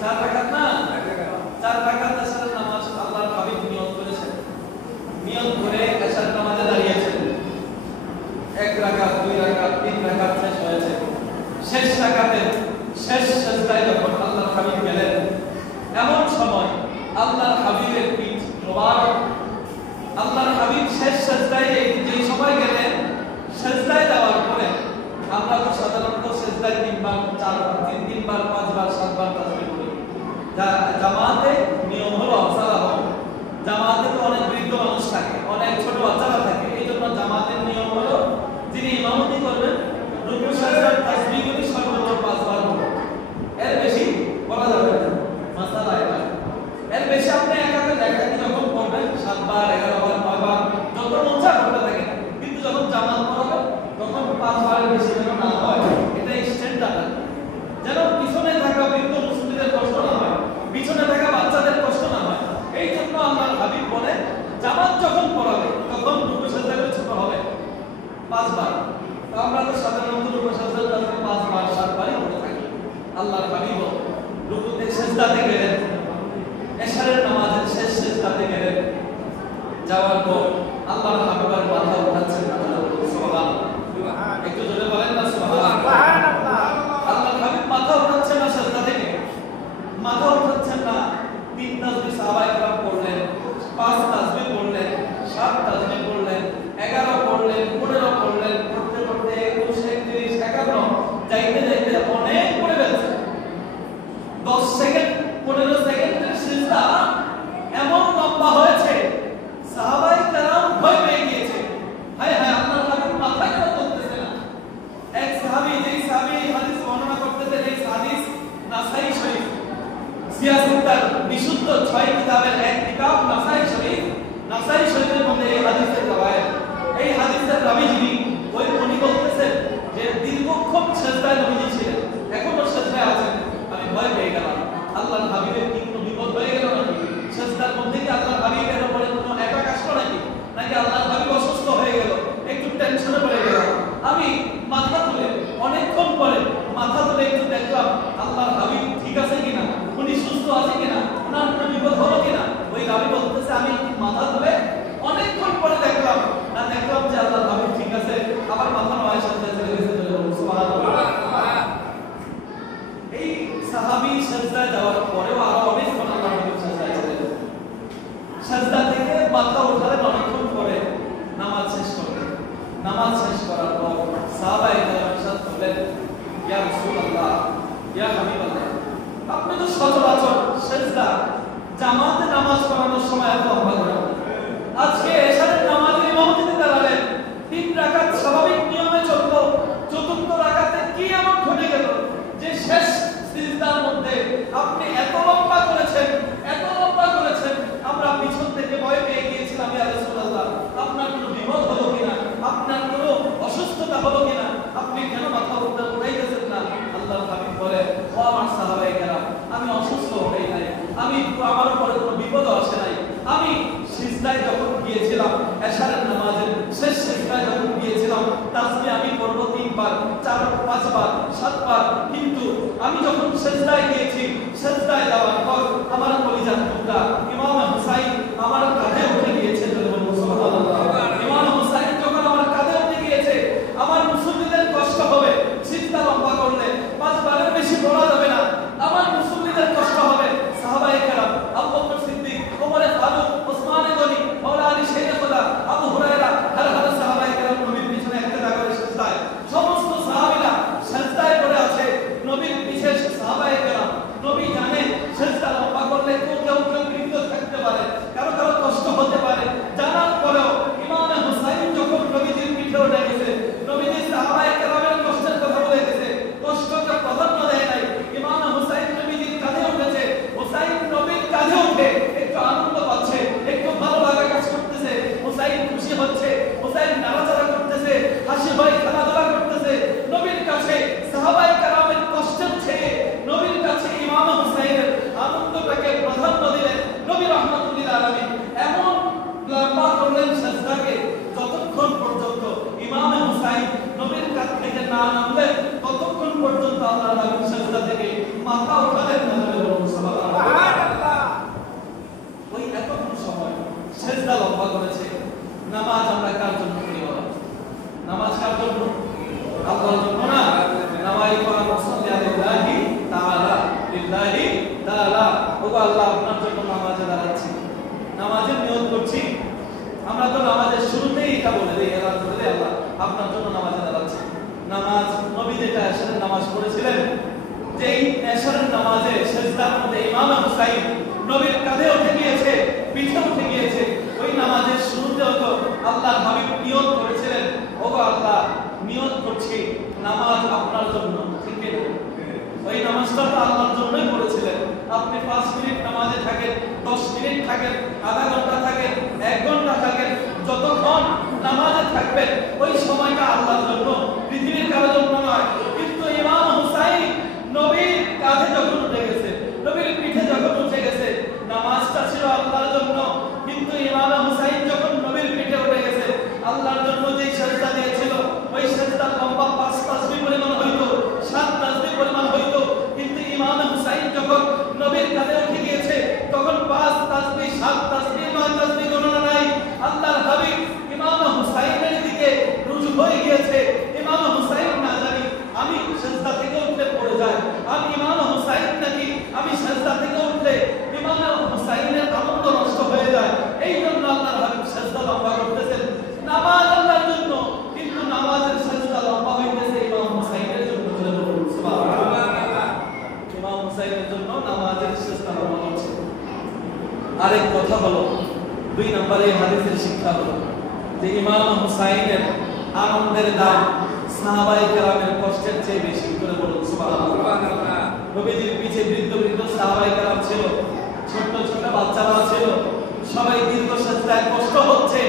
4 রাকাত না? 4 রাকাত এশারের নামাজ আল্লাহর হাবিব নিয়ত করেছেন। নিয়ত করে এশারের নামাজে দাঁড়িয়েছেন। 1 রাকাত, 2 রাকাত, 3 রাকাত শেষ হয়েছে। শেষ রাকাতের শেষ সেজদায় যখন আল্লাহর হাবিব গেলেন, এমন সময় আল্লাহর হাবিবের পিঠ মোবারক, আল্লাহর হাবিব শেষ সেজদায় যে সময় গেলেন, সেজদায় যাওয়ার পরে আমরা তো সাধারণত সেজদায় 3 বার, 4 বার, 3 বার, 5 বার, 7 বার তাসবিহ করি। জামাতে নিয়ম হলো সালাহ। জামাতে তো অনেক বৃদ্ধ মানুষ থাকে, অনেক ছোট বাচ্চারা থাকে। এইজন্য জামাতের নিয়ম হলো যিনি ইমামতি করবেন রুকু সাজদার তাসবিহগুলি সর্বোচ্চ 5 বার করবেন। এর বেশি বলা যাবে না। মাসালা এটা। এর বেশি আপনি একাকে যখন করবেন 7 বার, 11 বার, 9 বার যত মন চায় করতে থাকেন। কিন্তু যখন জামাত পড়াবেন তখন 5 বারের বেশি যেন না হয়, এটা স্ট্যান্ডার্ড। যেন পিছনে থাকা বৃদ্ধ মুসলিমদের কষ্ট না হয়, পিছনে থাকা বাচ্চাদের কষ্ট না হয়। এই জন্য আল্লাহর হাবিব বলে জামাত যখন পড়াবে তখন রুকু সাজদাগুলো ছোট হবে 5 বার। আমরা তো সাধারণত রুকু সাজদা 5 বার, 7 বারই পড়ে থাকি। আল্লাহর হাবিব রুকুতে সেজদাতে গেলেন, এশারের নামাজের শেষ সেজদাতে গেলেন। যাওয়ার পর আল্লাহর হাবিবের মাথা উঠাচ্ছেন না, সুবহানাল্লাহ। একটু জোরে বলেন না সুবহানাল্লাহ। আল্লাহর হাবিব মাথা উঠাচ্ছেন না সেজদা থেকে, মাথা উঠাচ্ছেন না। 3 তাসবিহ সাহাবায়ে কেরাম পড়লেন, 5 তাসবিহ পড়লেন, 7 তাসবিহ পড়লেন, 11 পড়লেন, 15 পড়লেন, পড়তে পড়তে 21, 31, 51 যাইতে যাইতে অনেক পড়ে গেছে। 10 সেকেন্ড, 15 সেকেন্ডের সিজদা এমন লম্বা হয়েছে, সাহাবায়ে কেরাম ভয় পেয়ে গিয়েছে। হায় হায়, আল্লাহর হাবিব মাথা কেন তুলতেছে না? এক সাহাবী, যেই সাহাবী হাদিস বর্ণনা করতেছেন, এই হাদিস নাসাই শরীফ, সিয়াসুত্তার বিশুদ্ধ 6 কিতাবের এক কিতাব নাসাই শরীফ, সাজদা থেকে মাথা উঠালেন অনেকক্ষণ পরে নামাজ শেষ করলেন। নামাজ শেষ করার পর সাহাবায়ে কেরামের সাথে বললেন, ইয়া রাসূলুল্লাহ, ইয়া হাবিবাল্লাহ, আপনি তো সচরাচর সাজদা জামাতে নামাজ পড়ানোর সময় এত লম্বা করেন, আজকে এশারের নামাজের ইমামতিতে দাঁড়ালেন, 3 রাকাত স্বাভাবিক নিয়মে চলতো, চতুর্থ রাকাতে কি এমন ঘটে গেল যে শেষ সিজদার মধ্যে আপনি এত লম্বা করেছেন, এত লম্বা করেছেন, আমরা পিছন থেকে ভয় পেয়ে গিয়েছিলাম, ইয়া রাসূলুল্লাহ, আপনার কোনো বিপদ হলো কিনা, আপনার কোনো অসুস্থতা হলো কিনা, আপনি কেন মাথা উঠাইতেছেন না? আল্লাহর হাবিব বলে, ও আমার সাহাবায়ে কেরাম, আমি অসুস্থ হই নাই, আমার উপরে কোনো বিপদ আসে নাই, আমি সিজদায় যখন গিয়েছিলাম, এশারের নামাজের শেষ সিজদায় যখন গিয়েছিলাম, তাসবিহ আমি পড়ব 3 বার, 4 5 বার, 7 বার, কিন্তু আমি যখন সিজদায় গিয়েছি, সিজদায় যাওয়ার পর আমার কলিজার টুকরা ইমাম হুসাইন আমার কাঁধে উঠে গিয়েছে। সুবহানাল্লাহ। ইমাম হুসাইন যখন আমার কাঁধে উঠে গিয়েছে, আমার মুসল্লিদের কষ্ট হবে, সিজদা লম্বা করলে 5 বারের বেশি পড়া যাবে না, আমার মুসল্লিদের কষ্ট হবে। সাহাবায়ে কেরাম, আবু বকর সিদ্দিক, ওমর ফারুক, ওসমান গনি, মাওলানা আলী শাইখে খোদা, আবু হুরায়রা, হার সাহাবায়ে কেরাম নবীর পিছনে একতা করে সিজদায়, সমস্ত সাহাবীরা সিজদায় পড়ে আছে নবীর পিছে। সাহাবায়ে কেরাম, নবী জানেন সিজদা লম্বা করলে কেউ বিরত থাকতে পারে, কারো কষ্ট হতে পারে, জানার পরেও ইমাম হুসাইন যখন নবীজির পিঠে উঠে গেছে, নবীজি সাহাবায়ে কেরামের কষ্টের কথা বলে গেছে, কষ্টকে প্রাধান্য দেয় নাই, ইমাম হুসাইন নবীজির কাঁধে উঠেছে, হুসাইন নবীর কাঁধে উঠে একটু আনন্দ পাচ্ছে, একটু ভালো লাগা কাজ করতেছে, হুসাইন খুশি হচ্ছে, হুসাইন নাড়াচাড়া করতেছে, হাসি ভাই খেলাধুলা করতেছে। নবীর কাছে সাহাবায়ে কেরামের কষ্টের চেয়ে নবীর কাছে ইমাম হুসাইনের আনন্দটাকে প্রাধান্য দিলেন নবী রাহমাতুল্লিল আলামিন। এমন লম্বা করলেন সিজদাকে, যতক্ষণ পর্যন্ত ইমাম হুসাইন নবীর কাছ থেকে না নামলেন, ততক্ষণ পর্যন্ত আল্লাহর নবী সিজদা থেকে মাথা উঠালেন না। সুবহানাল্লাহ। ওই এতক্ষণ সময় সিজদা লম্বা করেছে। নামাজ আমরা কার জন্য করি বলো? নামাজ কার জন্য? আল্লাহর জন্য না? নামাজ পড়া মুসল্লি আলিল্লাহি তাআলা, লিল্লাহি তাআলা। ও আল্লাহ, আপনার জন্য নামাজে দাঁড়াচ্ছি, নামাজের নিয়ত করছি। আমরা তো নামাজের শুরুতেই এটা বলে দেই, আল্লাহ আপনার জন্য নামাজে দাঁড়াচ্ছি। নামাজ নবী যেটা এশারের নামাজ পড়েছিলেন, যেই এশারের নামাজে সিজদার মধ্যে ইমাম হুসাইন নবীর কাঁধে উঠে গিয়েছে, পিঠে উঠে গিয়েছে, ওই নামাজের শুরুতে হতো আল্লাহর হাবিব নিয়ত করেছিলেন, ও আল্লাহ, নিয়ত করছি নামাজ আপনার জন্য। ঠিক আছে, ওই নামাজটা তো আল্লাহর জন্যই করেছিলেন। আপনি 5 মিনিট নামাজে থাকেন, 10 মিনিট থাকেন, আধা ঘন্টা থাকেন, 1 ঘন্টা থাকেন, যতক্ষণ নামাজে থাকবেন ওই সময়টা আল্লাহর জন্য, পৃথিবীর কারোর জন্য নয়। কিন্তু ইমাম হুসাইন নবীর কাঁধে যখন উঠে গেছে, নবীর পিঠে যখন উঠে গেছে, নামাজটা ছিল আল্লাহর জন্য। কিন্তু ইমাম হুসাইন যখন নবীর পিঠে উঠে গেছে, আল্লাহর জন্য যেই সিজদা দিয়েছিল, ওই সিজদা লম্বা 5 তাসবিহ পরিমাণ হইতো, 7 তাসবিহ পরিমাণ হইতো। কিন্তু ইমাম হুসাইন যখন নবীর কাঁধে উঠে গিয়েছে, তখন 5 তাসবিহ, 7 তাসবিহ, 9 তাসবিহ গণনা নাই। আল্লাহর হাবিব ইমাম হুসাইনের দিকে রুজু হয়ে গিয়েছে। ইমাম হুসাইন না জানি আমি সিজদা থেকে উঠলে পড়ে যায়, আমি ইমাম হুসাইন নাকি আমি সিজদা থেকে উঠলে ইমাম হুসাইনের আনন্দ নষ্ট হয়ে যায়। এই জন্য আল্লাহর হাবিব সিজদা লম্বা করতেছেন। নামাজ আল্লাহর জন্য, কিন্তু নামাজের সিজদা লম্বা হইতেছে ইমাম হুসাইনের জন্য। সুবহানাল্লাহ। ইমাম হুসাইনের জন্য নামাজের সিজদা লম্বা হচ্ছে। আরেক কথা হলো, 2 নম্বরে হাদিসের শিক্ষা হলো যে ইমাম হুসাইনের আনন্দের দাম সাহাবায়ে কেরামের কষ্টের চেয়ে বেশি। করে বলুন সুবহানাল্লাহ। নবীজির পিছে বৃদ্ধ সাহাবায়ে কেরাম ছিল, ছোট ছোট বাচ্চারা ছিল, সবাই দীর্ঘ সিজদায় কষ্ট হচ্ছে,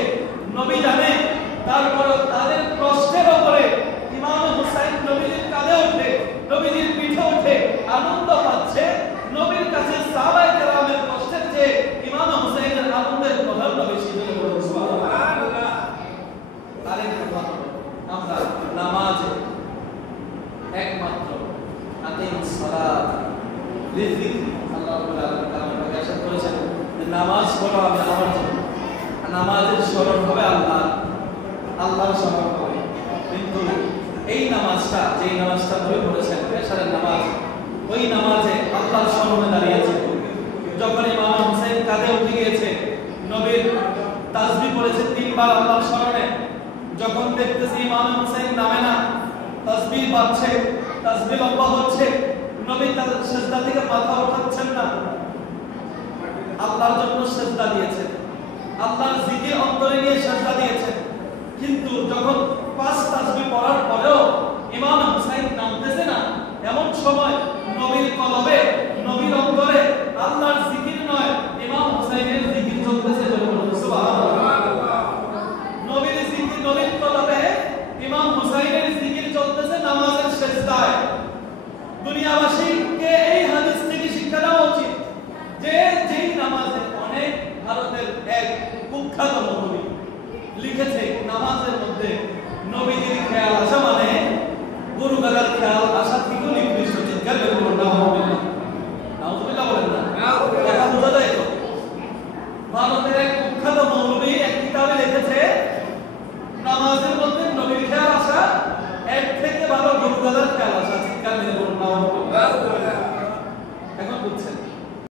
নবী জানে। তারপরে তাদের কষ্টের উপরে ইমাম হুসাইন নবীজির কাঁধে উঠে, নবীজির পিঠে উঠে আনন্দ পাচ্ছে। নবীর কাছে সাহাবায়ে কেরামের কষ্টের চেয়ে ইমাম হুসাইনের আনন্দের প্রাধান্য বেশি। করে বলুন সুবহানাল্লাহ। আরেক কথা, আমরা নামাজে একমাত্র আকিমুস সালাত লিযিকরি, আল্লাহ রাব্বুল আলামিন আমাদেরকে আদেশ করেছেন যে নামাজ পড়ো আমি আমার জন্য। নামাজের স্মরণ হবে আল্লাহর স্মরণ হবে। কিন্তু এই নামাজটা, যেই নামাজটা নবী পড়েছেন এশারের নামাজ, ওই নামাজে আল্লাহর স্মরণে দাঁড়িয়েছে। যখন ইমাম হুসাইন কাঁধে উঠে গিয়েছে, নবীর তাসবিহ পড়েছে তিনবার আল্লাহর স্মরণে। যখন দেখতেছি ইমাম হুসাইন নামে না, তাসবিহ বাজছে, তাসবিহ লম্বা হচ্ছে, নবী তার সিজদা থেকে মাথা উঠাচ্ছেন না, আল্লাহর জন্য সিজদা দিয়েছেন, আল্লাহর জিকির অন্তরে নিয়ে সিজদা দিয়েছেন। কিন্তু যখন পাঁচ তাসবিহ পড়ার পরেও ইমাম হুসাইন নামতেছে না, এমন সময় নবীর কলবে, নবীর অন্তরে আল্লাহর জিকির নয়, ইমাম হুসাইনের জিকির চলতেছে। সুবহানাল্লাহ। নবীর জিকির, নবীর কলবে ইমাম হুসাইনের জিকির চলতেছে নামাজের সিজদায়। দুনিয়াবাসীকে এই হাদিস থেকে শিক্ষা দেওয়া উচিত যে যেই নামাজে অনেক ভারতের এক কুখ্যাত কবি লিখেছে, নামাজের মধ্যে নবীজির খেয়াল আসা মানে গুরু গাদার খেয়াল